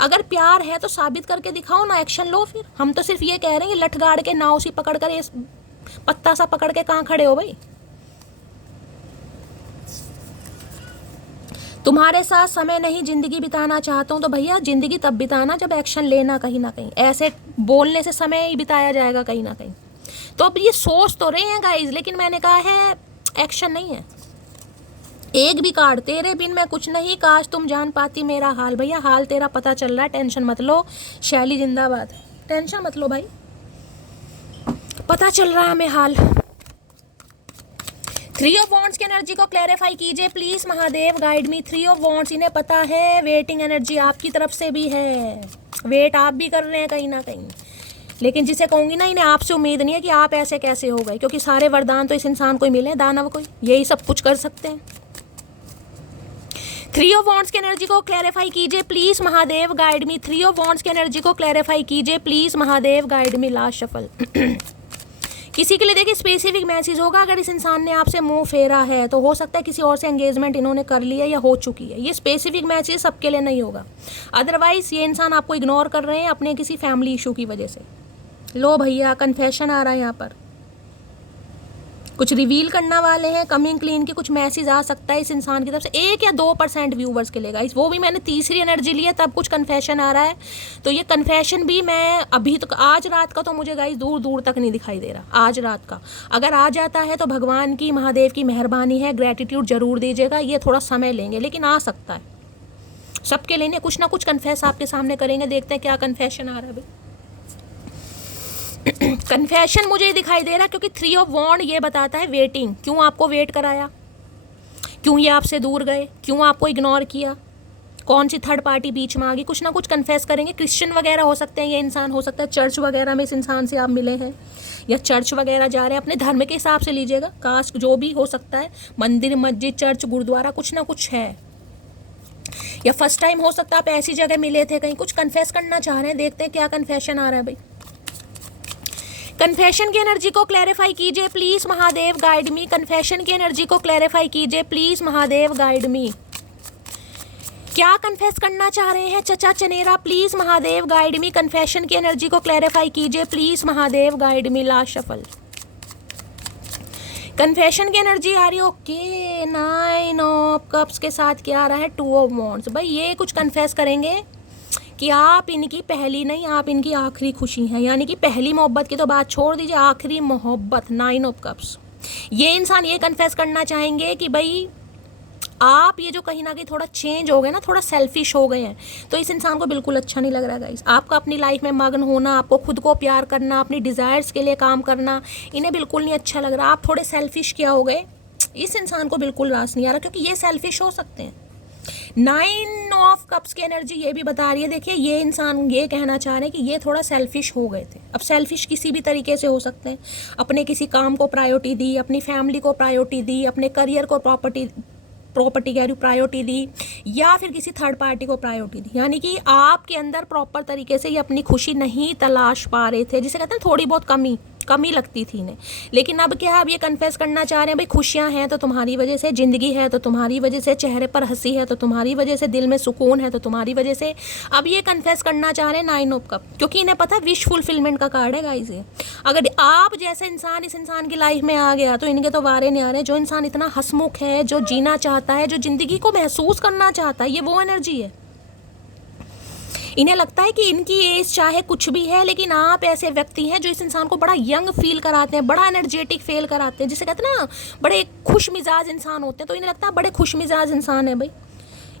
अगर प्यार है तो साबित करके दिखाओ ना, एक्शन लो फिर। हम तो सिर्फ ये कह रहे हैं, लठ गाड़ के नाव सी पकड़ कर, ये पत्ता सा पकड़ के कहाँ खड़े हो भाई? तुम्हारे साथ समय नहीं जिंदगी बिताना चाहता हूँ। तो भैया जिंदगी तब बिताना जब एक्शन लेना, कहीं ना कहीं ऐसे बोलने से समय ही बिताया जाएगा कहीं ना कहीं। तो अब ये सोच तो रहे हैं गाइज, लेकिन मैंने कहा है एक्शन नहीं है। एक भी कार्ड, तेरे बिन मैं कुछ नहीं, काश तुम जान पाती मेरा हाल। भैया हाल तेरा पता चल रहा है, टेंशन मत लो। शैली जिंदाबाद, टेंशन मत लो भाई, पता चल रहा है हमें हाल। 3 ऑफ वॉन्ड्स की एनर्जी को क्लैरिफाई कीजिए please Mahadev guide me. 3 of wands, इन्हें पता है वेटिंग एनर्जी आपकी तरफ से भी है, वेट आप भी कर रहे हैं कहीं ना कहीं। लेकिन जिसे कहूंगी ना, इन्हें आपसे उम्मीद नहीं है कि आप ऐसे कैसे हो गए, क्योंकि सारे वरदान तो इस इंसान को ही मिले, दानव को, यही सब कुछ कर सकते हैं। 3 ऑफ वॉन्ड्स की एनर्जी को क्लैरिफाई कीजिए please Mahadev guide me. 3 of wands की एनर्जी को क्लैरिफाई कीजिए please Mahadev guide me. Last shuffle. किसी के लिए देखिए स्पेसिफिक मैसेज होगा। अगर इस इंसान ने आपसे मुंह फेरा है तो हो सकता है किसी और से एंगेजमेंट इन्होंने कर लिया या हो चुकी है। ये स्पेसिफिक मैसेज सबके लिए नहीं होगा, अदरवाइज ये इंसान आपको इग्नोर कर रहे हैं अपने किसी फैमिली इशू की वजह से। लो भैया कन्फेशन आ रहा है यहाँ पर, कुछ रिवील करने वाले हैं, कमिंग क्लीन के कुछ मैसेज आ सकता है इस इंसान की तरफ से 1 या 2% व्यूवर्स के लिए गाइस। वो भी मैंने तीसरी एनर्जी ली है तब कुछ कन्फेशन आ रहा है। तो ये कन्फेशन भी मैं अभी तक आज रात का तो मुझे गाइस दूर दूर तक नहीं दिखाई दे रहा। आज रात का अगर आ जाता है तो भगवान की, महादेव की मेहरबानी है, ग्रेटिट्यूड जरूर दीजिएगा। ये थोड़ा समय लेंगे लेकिन आ सकता है। सबके लेने कुछ ना कुछ कन्फेस आपके सामने करेंगे। देखते हैं क्या कन्फेशन आ रहा है अभी। कन्फेशन मुझे दिखाई दे रहा क्योंकि 3 ऑफ वॉन्ड ये बताता है वेटिंग। क्यों आपको वेट कराया, क्यों ये आपसे दूर गए, क्यों आपको इग्नोर किया, कौन सी थर्ड पार्टी बीच में आ गई। कुछ ना कुछ कन्फेस करेंगे। क्रिश्चियन वगैरह हो सकते हैं ये इंसान, हो सकता है चर्च वगैरह में इस इंसान से आप मिले हैं या चर्च वगैरह जा रहे हैं। अपने धर्म के हिसाब से लीजिएगा, कास्ट जो भी हो सकता है, मंदिर, मस्जिद, चर्च, गुरुद्वारा, कुछ ना कुछ है। या फर्स्ट टाइम हो सकता है आप ऐसी जगह मिले थे कहीं, कुछ कन्फेस करना चाह रहे हैं। देखते हैं क्या कन्फेशन आ रहा है भाई। कन्फेशन की एनर्जी को क्लैरिफाई कीजिए please Mahadev, guide me. Confession की एनर्जी को क्लैरिफाई कीजिए प्लीज महादेव, गाइड मी। क्या कन्फेस करना चाह रहे हैं चचा चनेरा, please Mahadev guide me. Confession की एनर्जी को क्लैरिफाई कीजिए please Mahadev, guide me. Last shuffle. Confession की एनर्जी आ रही है। ओके, 9 ऑफ कप्स के साथ क्या आ रहा है, 2 ऑफ वॉन्ड्स। भाई ये कुछ कन्फेस करेंगे कि आप इनकी पहली नहीं, आप इनकी आखिरी खुशी हैं। यानी कि पहली मोहब्बत की तो बात छोड़ दीजिए, आखिरी मोहब्बत। 9 ऑफ कप्स। ये इंसान ये कन्फेस करना चाहेंगे कि भाई आप ये जो कहीं ना कहीं थोड़ा चेंज हो गए ना, थोड़ा सेल्फिश हो गए हैं, तो इस इंसान को बिल्कुल अच्छा नहीं लग रहा है गाइस। आपका अपनी लाइफ में मगन होना, आपको खुद को प्यार करना, अपनी डिज़ायर्स के लिए काम करना, इन्हें बिल्कुल नहीं अच्छा लग रहा। आप थोड़े सेल्फिश क्या हो गए, इस इंसान को बिल्कुल रास नहीं आ रहा, क्योंकि ये सेल्फिश हो सकते हैं। 9 ऑफ कप्स की एनर्जी ये भी बता रही है, देखिए ये इंसान ये कहना चाह रहे हैं कि ये थोड़ा सेल्फिश हो गए थे। अब सेल्फिश किसी भी तरीके से हो सकते हैं। अपने किसी काम को प्रायोरिटी दी, अपनी फैमिली को प्रायोरिटी दी, अपने करियर को प्रायोरिटी कह रही प्रायोरिटी दी, या फिर किसी थर्ड पार्टी को प्रायोरिटी दी। यानी कि आपके अंदर प्रॉपर तरीके से ये अपनी खुशी नहीं तलाश पा रहे थे, जिसे कहते हैं थोड़ी बहुत कमी लगती थी इन्हें। लेकिन अब क्या है, अब ये कन्फेस करना चाह रहे हैं भाई खुशियां हैं तो तुम्हारी वजह से, ज़िंदगी है तो तुम्हारी वजह से, चेहरे पर हंसी है तो तुम्हारी वजह से, दिल में सुकून है तो तुम्हारी वजह से। अब ये कन्फेस करना चाह रहे हैं 9 ऑफ कप, क्योंकि इन्हें पता है विश फुलफिलमेंट का कार्ड है गाइस ये। अगर आप जैसे इंसान इस इंसान की लाइफ में आ गया तो इनके तो वारे नहीं आ रहे। जो इंसान इतना हंसमुख है, जो जीना चाहता है, जो ज़िंदगी को महसूस करना चाहता है, ये वो एनर्जी है। इन्हें लगता है कि इनकी एज चाहे कुछ भी है, लेकिन आप ऐसे व्यक्ति हैं जो इस इंसान को बड़ा यंग फील कराते हैं, बड़ा एनर्जेटिक फील कराते हैं, जिसे कहते हैं ना बड़े खुश मिजाज इंसान होते हैं। तो इन्हें लगता है बड़े खुश मिजाज इंसान है भाई।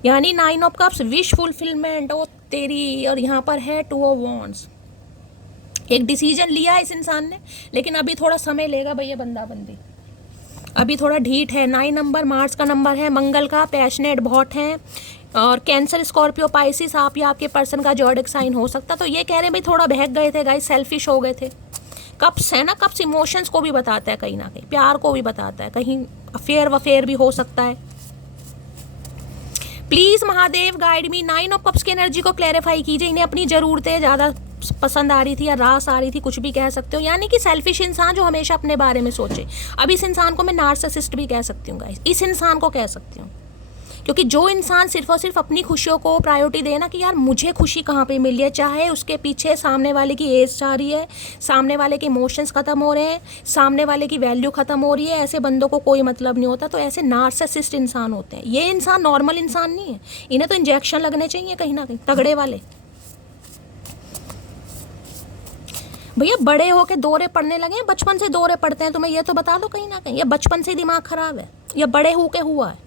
यानी 9 ऑफ कप्स, विश फुलफिलमेंट ओ तेरी, और यहाँ पर है 2 ऑफ वॉन्ड्स। एक डिसीजन लिया इस इंसान ने, लेकिन अभी थोड़ा समय लेगा भैया, बंदा बंदी अभी थोड़ा ढीठ है। 9 नंबर मार्स का नंबर है, मंगल का, पैशनेट बहुत हैं, और कैंसर, स्कॉर्पियो, पाइसिस आप या आपके पर्सन का जॉडिक साइन हो सकता। तो ये कह रहे हैं भाई थोड़ा बहक गए थे गाइस, सेल्फिश हो गए थे। कप्स है ना, कप्स इमोशंस को भी बताता है, कहीं ना कहीं प्यार को भी बताता है, कहीं अफेयर भी हो सकता है। Please Mahadev guide me. 9 of cups की एनर्जी को क्लैरिफाई कीजिए। इन्हें अपनी ज़रूरतें ज़्यादा पसंद आ रही थी या रास आ रही थी, कुछ भी कह सकते हो। यानी कि सेल्फिश इंसान जो हमेशा अपने बारे में सोचे। अब इस इंसान को मैं नार्सिसिस्ट भी कह सकती हूँ गाइस, इस इंसान को कह सकती हूँ, क्योंकि जो इंसान सिर्फ और सिर्फ अपनी खुशियों को प्रायोरिटी देना कि यार मुझे खुशी कहाँ पे मिली है, चाहे उसके पीछे सामने वाले की एज जा रही है, सामने वाले के इमोशंस ख़त्म हो रहे हैं, सामने वाले की वैल्यू ख़त्म हो रही है, ऐसे बंदों को कोई मतलब नहीं होता। तो ऐसे नार्सिसिस्ट इंसान होते हैं। ये इंसान नॉर्मल इंसान नहीं है, इन्हें तो इंजेक्शन लगने चाहिए कहीं ना कहीं, तगड़े वाले। भैया बड़े होके दौरे पड़ने लगे हैं, बचपन से दौरे पड़ते हैं, तुम्हें ये तो बता दो कहीं ना कहीं, या बचपन से दिमाग खराब है, या बड़े होके हुआ है।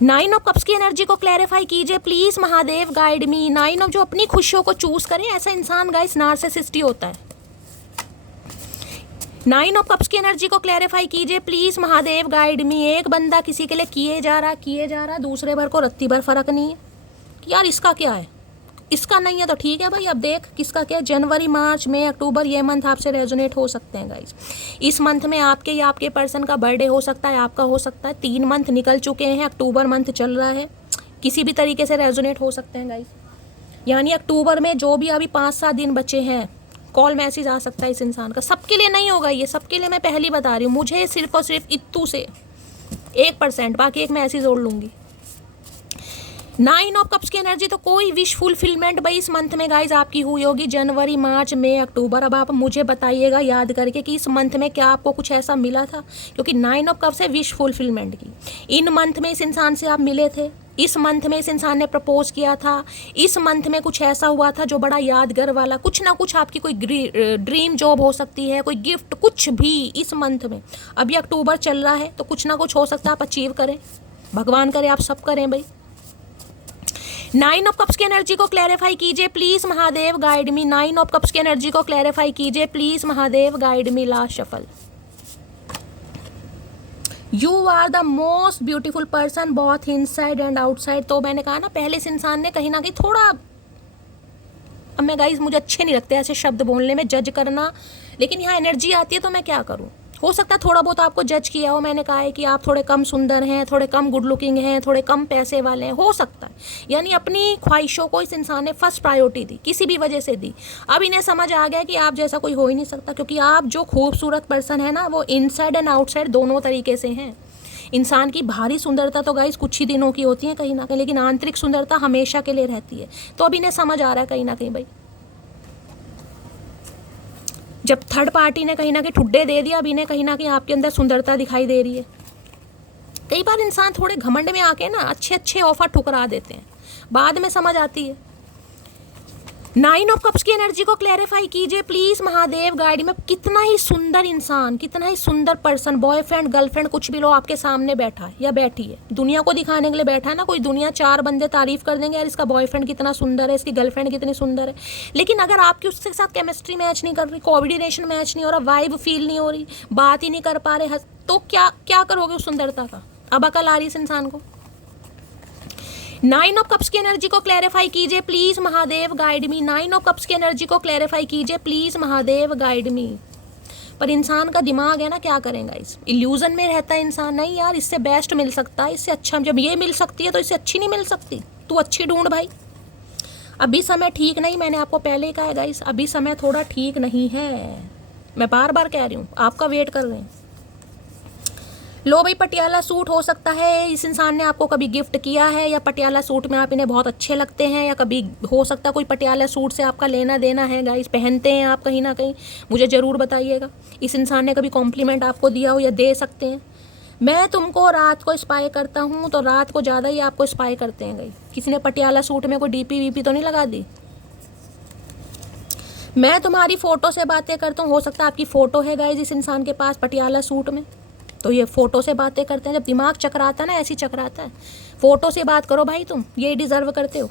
9 ऑफ कप्स की एनर्जी को क्लैरिफाई कीजिए please Mahadev guide me. 9 of जो अपनी खुशियों को चूज करे, ऐसा इंसान गाइस नार्सिसिस्ट ही होता है। 9 ऑफ कप्स की एनर्जी को क्लैरिफाई कीजिए प्लीज महादेव गाइड मी। एक बंदा किसी के लिए किए जा रहा, दूसरे भर को रत्ती भर फर्क नहीं है कि यार इसका क्या है, इसका नहीं है तो ठीक है भाई, अब देख किसका क्या। जनवरी, मार्च, मई, अक्टूबर, ये मंथ आपसे रेजोनेट हो सकते हैं गाइस। इस मंथ में आपके या आपके पर्सन का बर्थडे हो सकता है, आपका हो सकता है। 3 मंथ निकल चुके हैं, अक्टूबर मंथ चल रहा है, किसी भी तरीके से रेजोनेट हो सकते हैं गाइस। यानी अक्टूबर में जो भी अभी 5-7 दिन बचे हैं, कॉल मैसेज आ सकता है इस इंसान का। सबके लिए नहीं होगा ये, सबके लिए मैं पहली बता रही हूँ। मुझे सिर्फ और सिर्फ इत्तू से 1%, बाकी एक मैसेज जोड़ लूँगी। 9 ऑफ कप्स की एनर्जी, तो कोई विश फुलफिलमेंट भाई इस मंथ में गाइज आपकी हुई होगी, जनवरी, मार्च, मई, अक्टूबर। अब आप मुझे बताइएगा याद करके कि इस मंथ में क्या आपको कुछ ऐसा मिला था, क्योंकि 9 ऑफ कप्स है विश फुलफिलमेंट की। इन मंथ में इस इंसान से आप मिले थे, इस मंथ में इस इंसान ने प्रपोज किया था, इस मंथ में कुछ ऐसा हुआ था जो बड़ा यादगार वाला, कुछ ना कुछ आपकी कोई ड्रीम जॉब हो सकती है, कोई गिफ्ट, कुछ भी इस मंथ में। अभी अक्टूबर चल रहा है तो कुछ ना कुछ हो सकता है आप अचीव करें, भगवान करे आप सब करें भाई। 9 ऑफ कप्स की एनर्जी को क्लैरिफाई कीजिए please Mahadev, guide me. 9 of cups की एनर्जी को क्लैरिफाई कीजिए please Mahadev, guide me. Last shuffle. You are the most beautiful person both inside and outside. तो मैंने कहा ना, पहले इस इंसान ने कहीं ना कहीं थोड़ा, अब मैं गाइस मुझे अच्छे नहीं लगते ऐसे शब्द बोलने में, जज करना, लेकिन यहाँ एनर्जी आती है तो मैं क्या करूँ। हो सकता है थोड़ा बहुत आपको जज किया हो, मैंने कहा है कि आप थोड़े कम सुंदर हैं, थोड़े कम गुड लुकिंग हैं, थोड़े कम पैसे वाले हैं, हो सकता है। यानी अपनी ख्वाहिशों को इस इंसान ने फर्स्ट प्रायोरिटी दी, किसी भी वजह से दी। अब इन्हें समझ आ गया कि आप जैसा कोई हो ही नहीं सकता, क्योंकि आप जो खूबसूरत पर्सन है ना, वो इनसाइड एंड आउटसाइड दोनों तरीके से हैं। इंसान की बाहरी सुंदरता तो गाइस कुछ ही दिनों की होती है कहीं ना कहीं, लेकिन आंतरिक सुंदरता हमेशा के लिए रहती है। तो अब इन्हें समझ आ रहा है कहीं ना कहीं भाई, जब थर्ड पार्टी ने कहीं ना कहीं ठुड्डे दे दिया, अब इन्हें कहीं ना कहीं आपके अंदर सुंदरता दिखाई दे रही है। कई बार इंसान थोड़े घमंड में आके ना अच्छे अच्छे ऑफर ठुकरा देते हैं, बाद में समझ आती है। 9 ऑफ कप्स की एनर्जी को क्लैरिफाई कीजिए प्लीज महादेव, गाइड में। कितना ही सुंदर इंसान, कितना ही सुंदर पर्सन, बॉयफ्रेंड, गर्लफ्रेंड, कुछ भी लो, आपके सामने बैठा है या बैठी है, दुनिया को दिखाने के लिए बैठा है ना। कोई दुनिया, 4 बंदे तारीफ कर देंगे, यार इसका बॉयफ्रेंड कितना सुंदर है, इसकी गर्लफ्रेंड कितनी सुंदर है। लेकिन अगर आपकी उसके साथ केमिस्ट्री मैच नहीं कर रही, कोऑर्डिनेशन मैच नहीं हो रहा, वाइब फील नहीं हो रही, बात ही नहीं कर पा रहे, तो क्या करोगे उस सुंदरता का। अब अकल आ रही इस इंसान को। 9 ऑफ कप्स की एनर्जी को क्लैरिफाई कीजिए please Mahadev, guide me. 9 of cups की एनर्जी को क्लैरिफाई कीजिए प्लीज महादेव, गाइड मी। पर इंसान का दिमाग है ना, क्या करेंगे इस इल्यूजन में रहता है इंसान, नहीं यार इससे बेस्ट मिल सकता है, इससे अच्छा, जब ये मिल सकती है तो इससे अच्छी नहीं मिल सकती, तू अच्छी ढूंढ भाई। अभी समय ठीक नहीं, मैंने आपको पहले ही कहा है गाइस, अभी समय थोड़ा ठीक नहीं है, मैं बार बार कह रही हूँ, आपका वेट कर रहे हैं। लो भाई, पटियाला सूट हो सकता है इस इंसान ने आपको कभी गिफ्ट किया है, या पटियाला सूट में आप इन्हें बहुत अच्छे लगते हैं, या कभी हो सकता है कोई पटियाला सूट से आपका लेना देना है गाइस, पहनते हैं आप कहीं ना कहीं, मुझे ज़रूर बताइएगा। इस इंसान ने कभी कॉम्प्लीमेंट आपको दिया हो या दे सकते हैं। मैं तुमको रात को स्पाई करता हूँ तो रात को ज़्यादा ही आपको स्पाई करते हैं गाइस। किसी ने पटियाला सूट में कोई डीपी वीपी तो नहीं लगा दी। मैं तुम्हारी फ़ोटो से बातें करता हूँ, हो सकता है आपकी फ़ोटो है गाइस इस इंसान के पास पटियाला सूट में, तो ये फ़ोटो से बातें करते हैं। जब दिमाग चकराता है ना, ऐसी चकराता है, फ़ोटो से बात करो भाई, तुम ये डिज़र्व करते हो।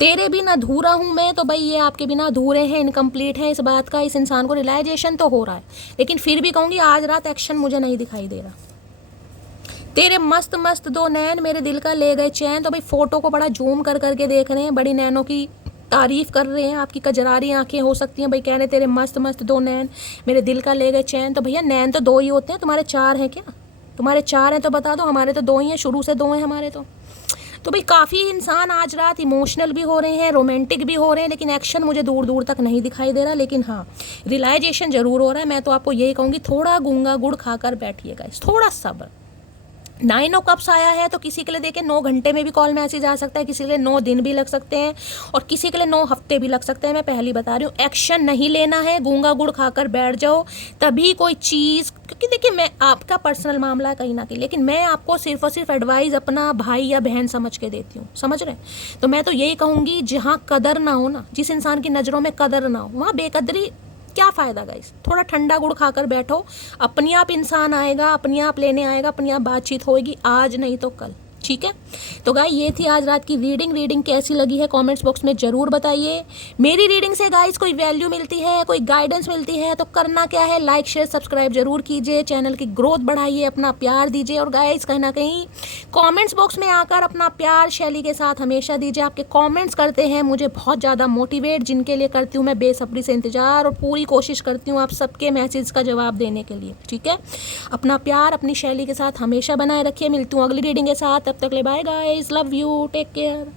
तेरे बिना अधूरा हूँ मैं, तो भाई ये आपके बिना अधूरे हैं, इनकम्प्लीट है, इस बात का इस इंसान को रियलाइजेशन तो हो रहा है, लेकिन फिर भी कहूँगी आज रात एक्शन मुझे नहीं दिखाई दे रहा। तेरे मस्त मस्त 2 नैन मेरे दिल का ले गए चैन, तो भाई फ़ोटो को बड़ा जूम कर करके देख रहे हैं, बड़ी नैनों की तारीफ़ कर रहे हैं, आपकी कजरारी आंखें हो सकती हैं भाई, कह रहे तेरे मस्त मस्त 2 नैन मेरे दिल का ले गए चैन। तो भैया नैन तो 2 ही होते हैं, तुम्हारे 4 हैं क्या? तुम्हारे 4 हैं तो बता दो, हमारे तो 2 ही हैं, शुरू से 2 हैं हमारे तो भाई काफ़ी इंसान आज रात इमोशनल भी हो रहे हैं, रोमांटिक भी हो रहे हैं, लेकिन एक्शन मुझे दूर दूर तक नहीं दिखाई दे रहा। लेकिन हाँ, रियलाइजेशन ज़रूर हो रहा है। मैं तो आपको यही कहूँगी, थोड़ा गूंगा गुड़ खाकर बैठिएगा, थोड़ा सब्र। 9 ऑफ कप्स आया है तो किसी के लिए देखिए 9 घंटे में भी कॉल मैसेज आ सकता है, किसी के लिए 9 दिन भी लग सकते हैं, और किसी के लिए 9 हफ्ते भी लग सकते हैं। मैं पहली बता रही हूँ, एक्शन नहीं लेना है, गूंगा गुड़ खाकर बैठ जाओ, तभी कोई चीज़, क्योंकि देखिए मैं आपका पर्सनल मामला है कहीं ना कहीं, लेकिन मैं आपको सिर्फ और सिर्फ एडवाइस अपना भाई या बहन समझ के देती हूँ, समझ रहे हैं। तो मैं तो यही कहूँगी, जहाँ कदर ना हो ना, जिस इंसान की नज़रों में कदर ना हो, वहाँ बेकदरी क्या फ़ायदा गाइस। थोड़ा ठंडा गुड़ खाकर बैठो, अपने आप इंसान आएगा, अपने आप लेने आएगा, अपने आप बातचीत होएगी, आज नहीं तो कल, ठीक है। तो गाइस ये थी आज रात की रीडिंग कैसी लगी है कमेंट्स बॉक्स में ज़रूर बताइए। मेरी रीडिंग से गाइस कोई वैल्यू मिलती है, कोई गाइडेंस मिलती है तो करना क्या है, लाइक शेयर सब्सक्राइब जरूर कीजिए, चैनल की ग्रोथ बढ़ाइए, अपना प्यार दीजिए। और गाइस कहीं ना कहीं कमेंट्स बॉक्स में आकर अपना प्यार शैली के साथ हमेशा दीजिए। आपके कमेंट्स करते हैं मुझे बहुत ज़्यादा मोटिवेट, जिनके लिए करती हूँ मैं बेसब्री से इंतज़ार, और पूरी कोशिश करती हूँ आप सबके मैसेज का जवाब देने के लिए, ठीक है। अपना प्यार अपनी शैली के साथ हमेशा बनाए रखिए। मिलती हूँ अगली रीडिंग के साथ, तब तक ले bye guys, love you, take care.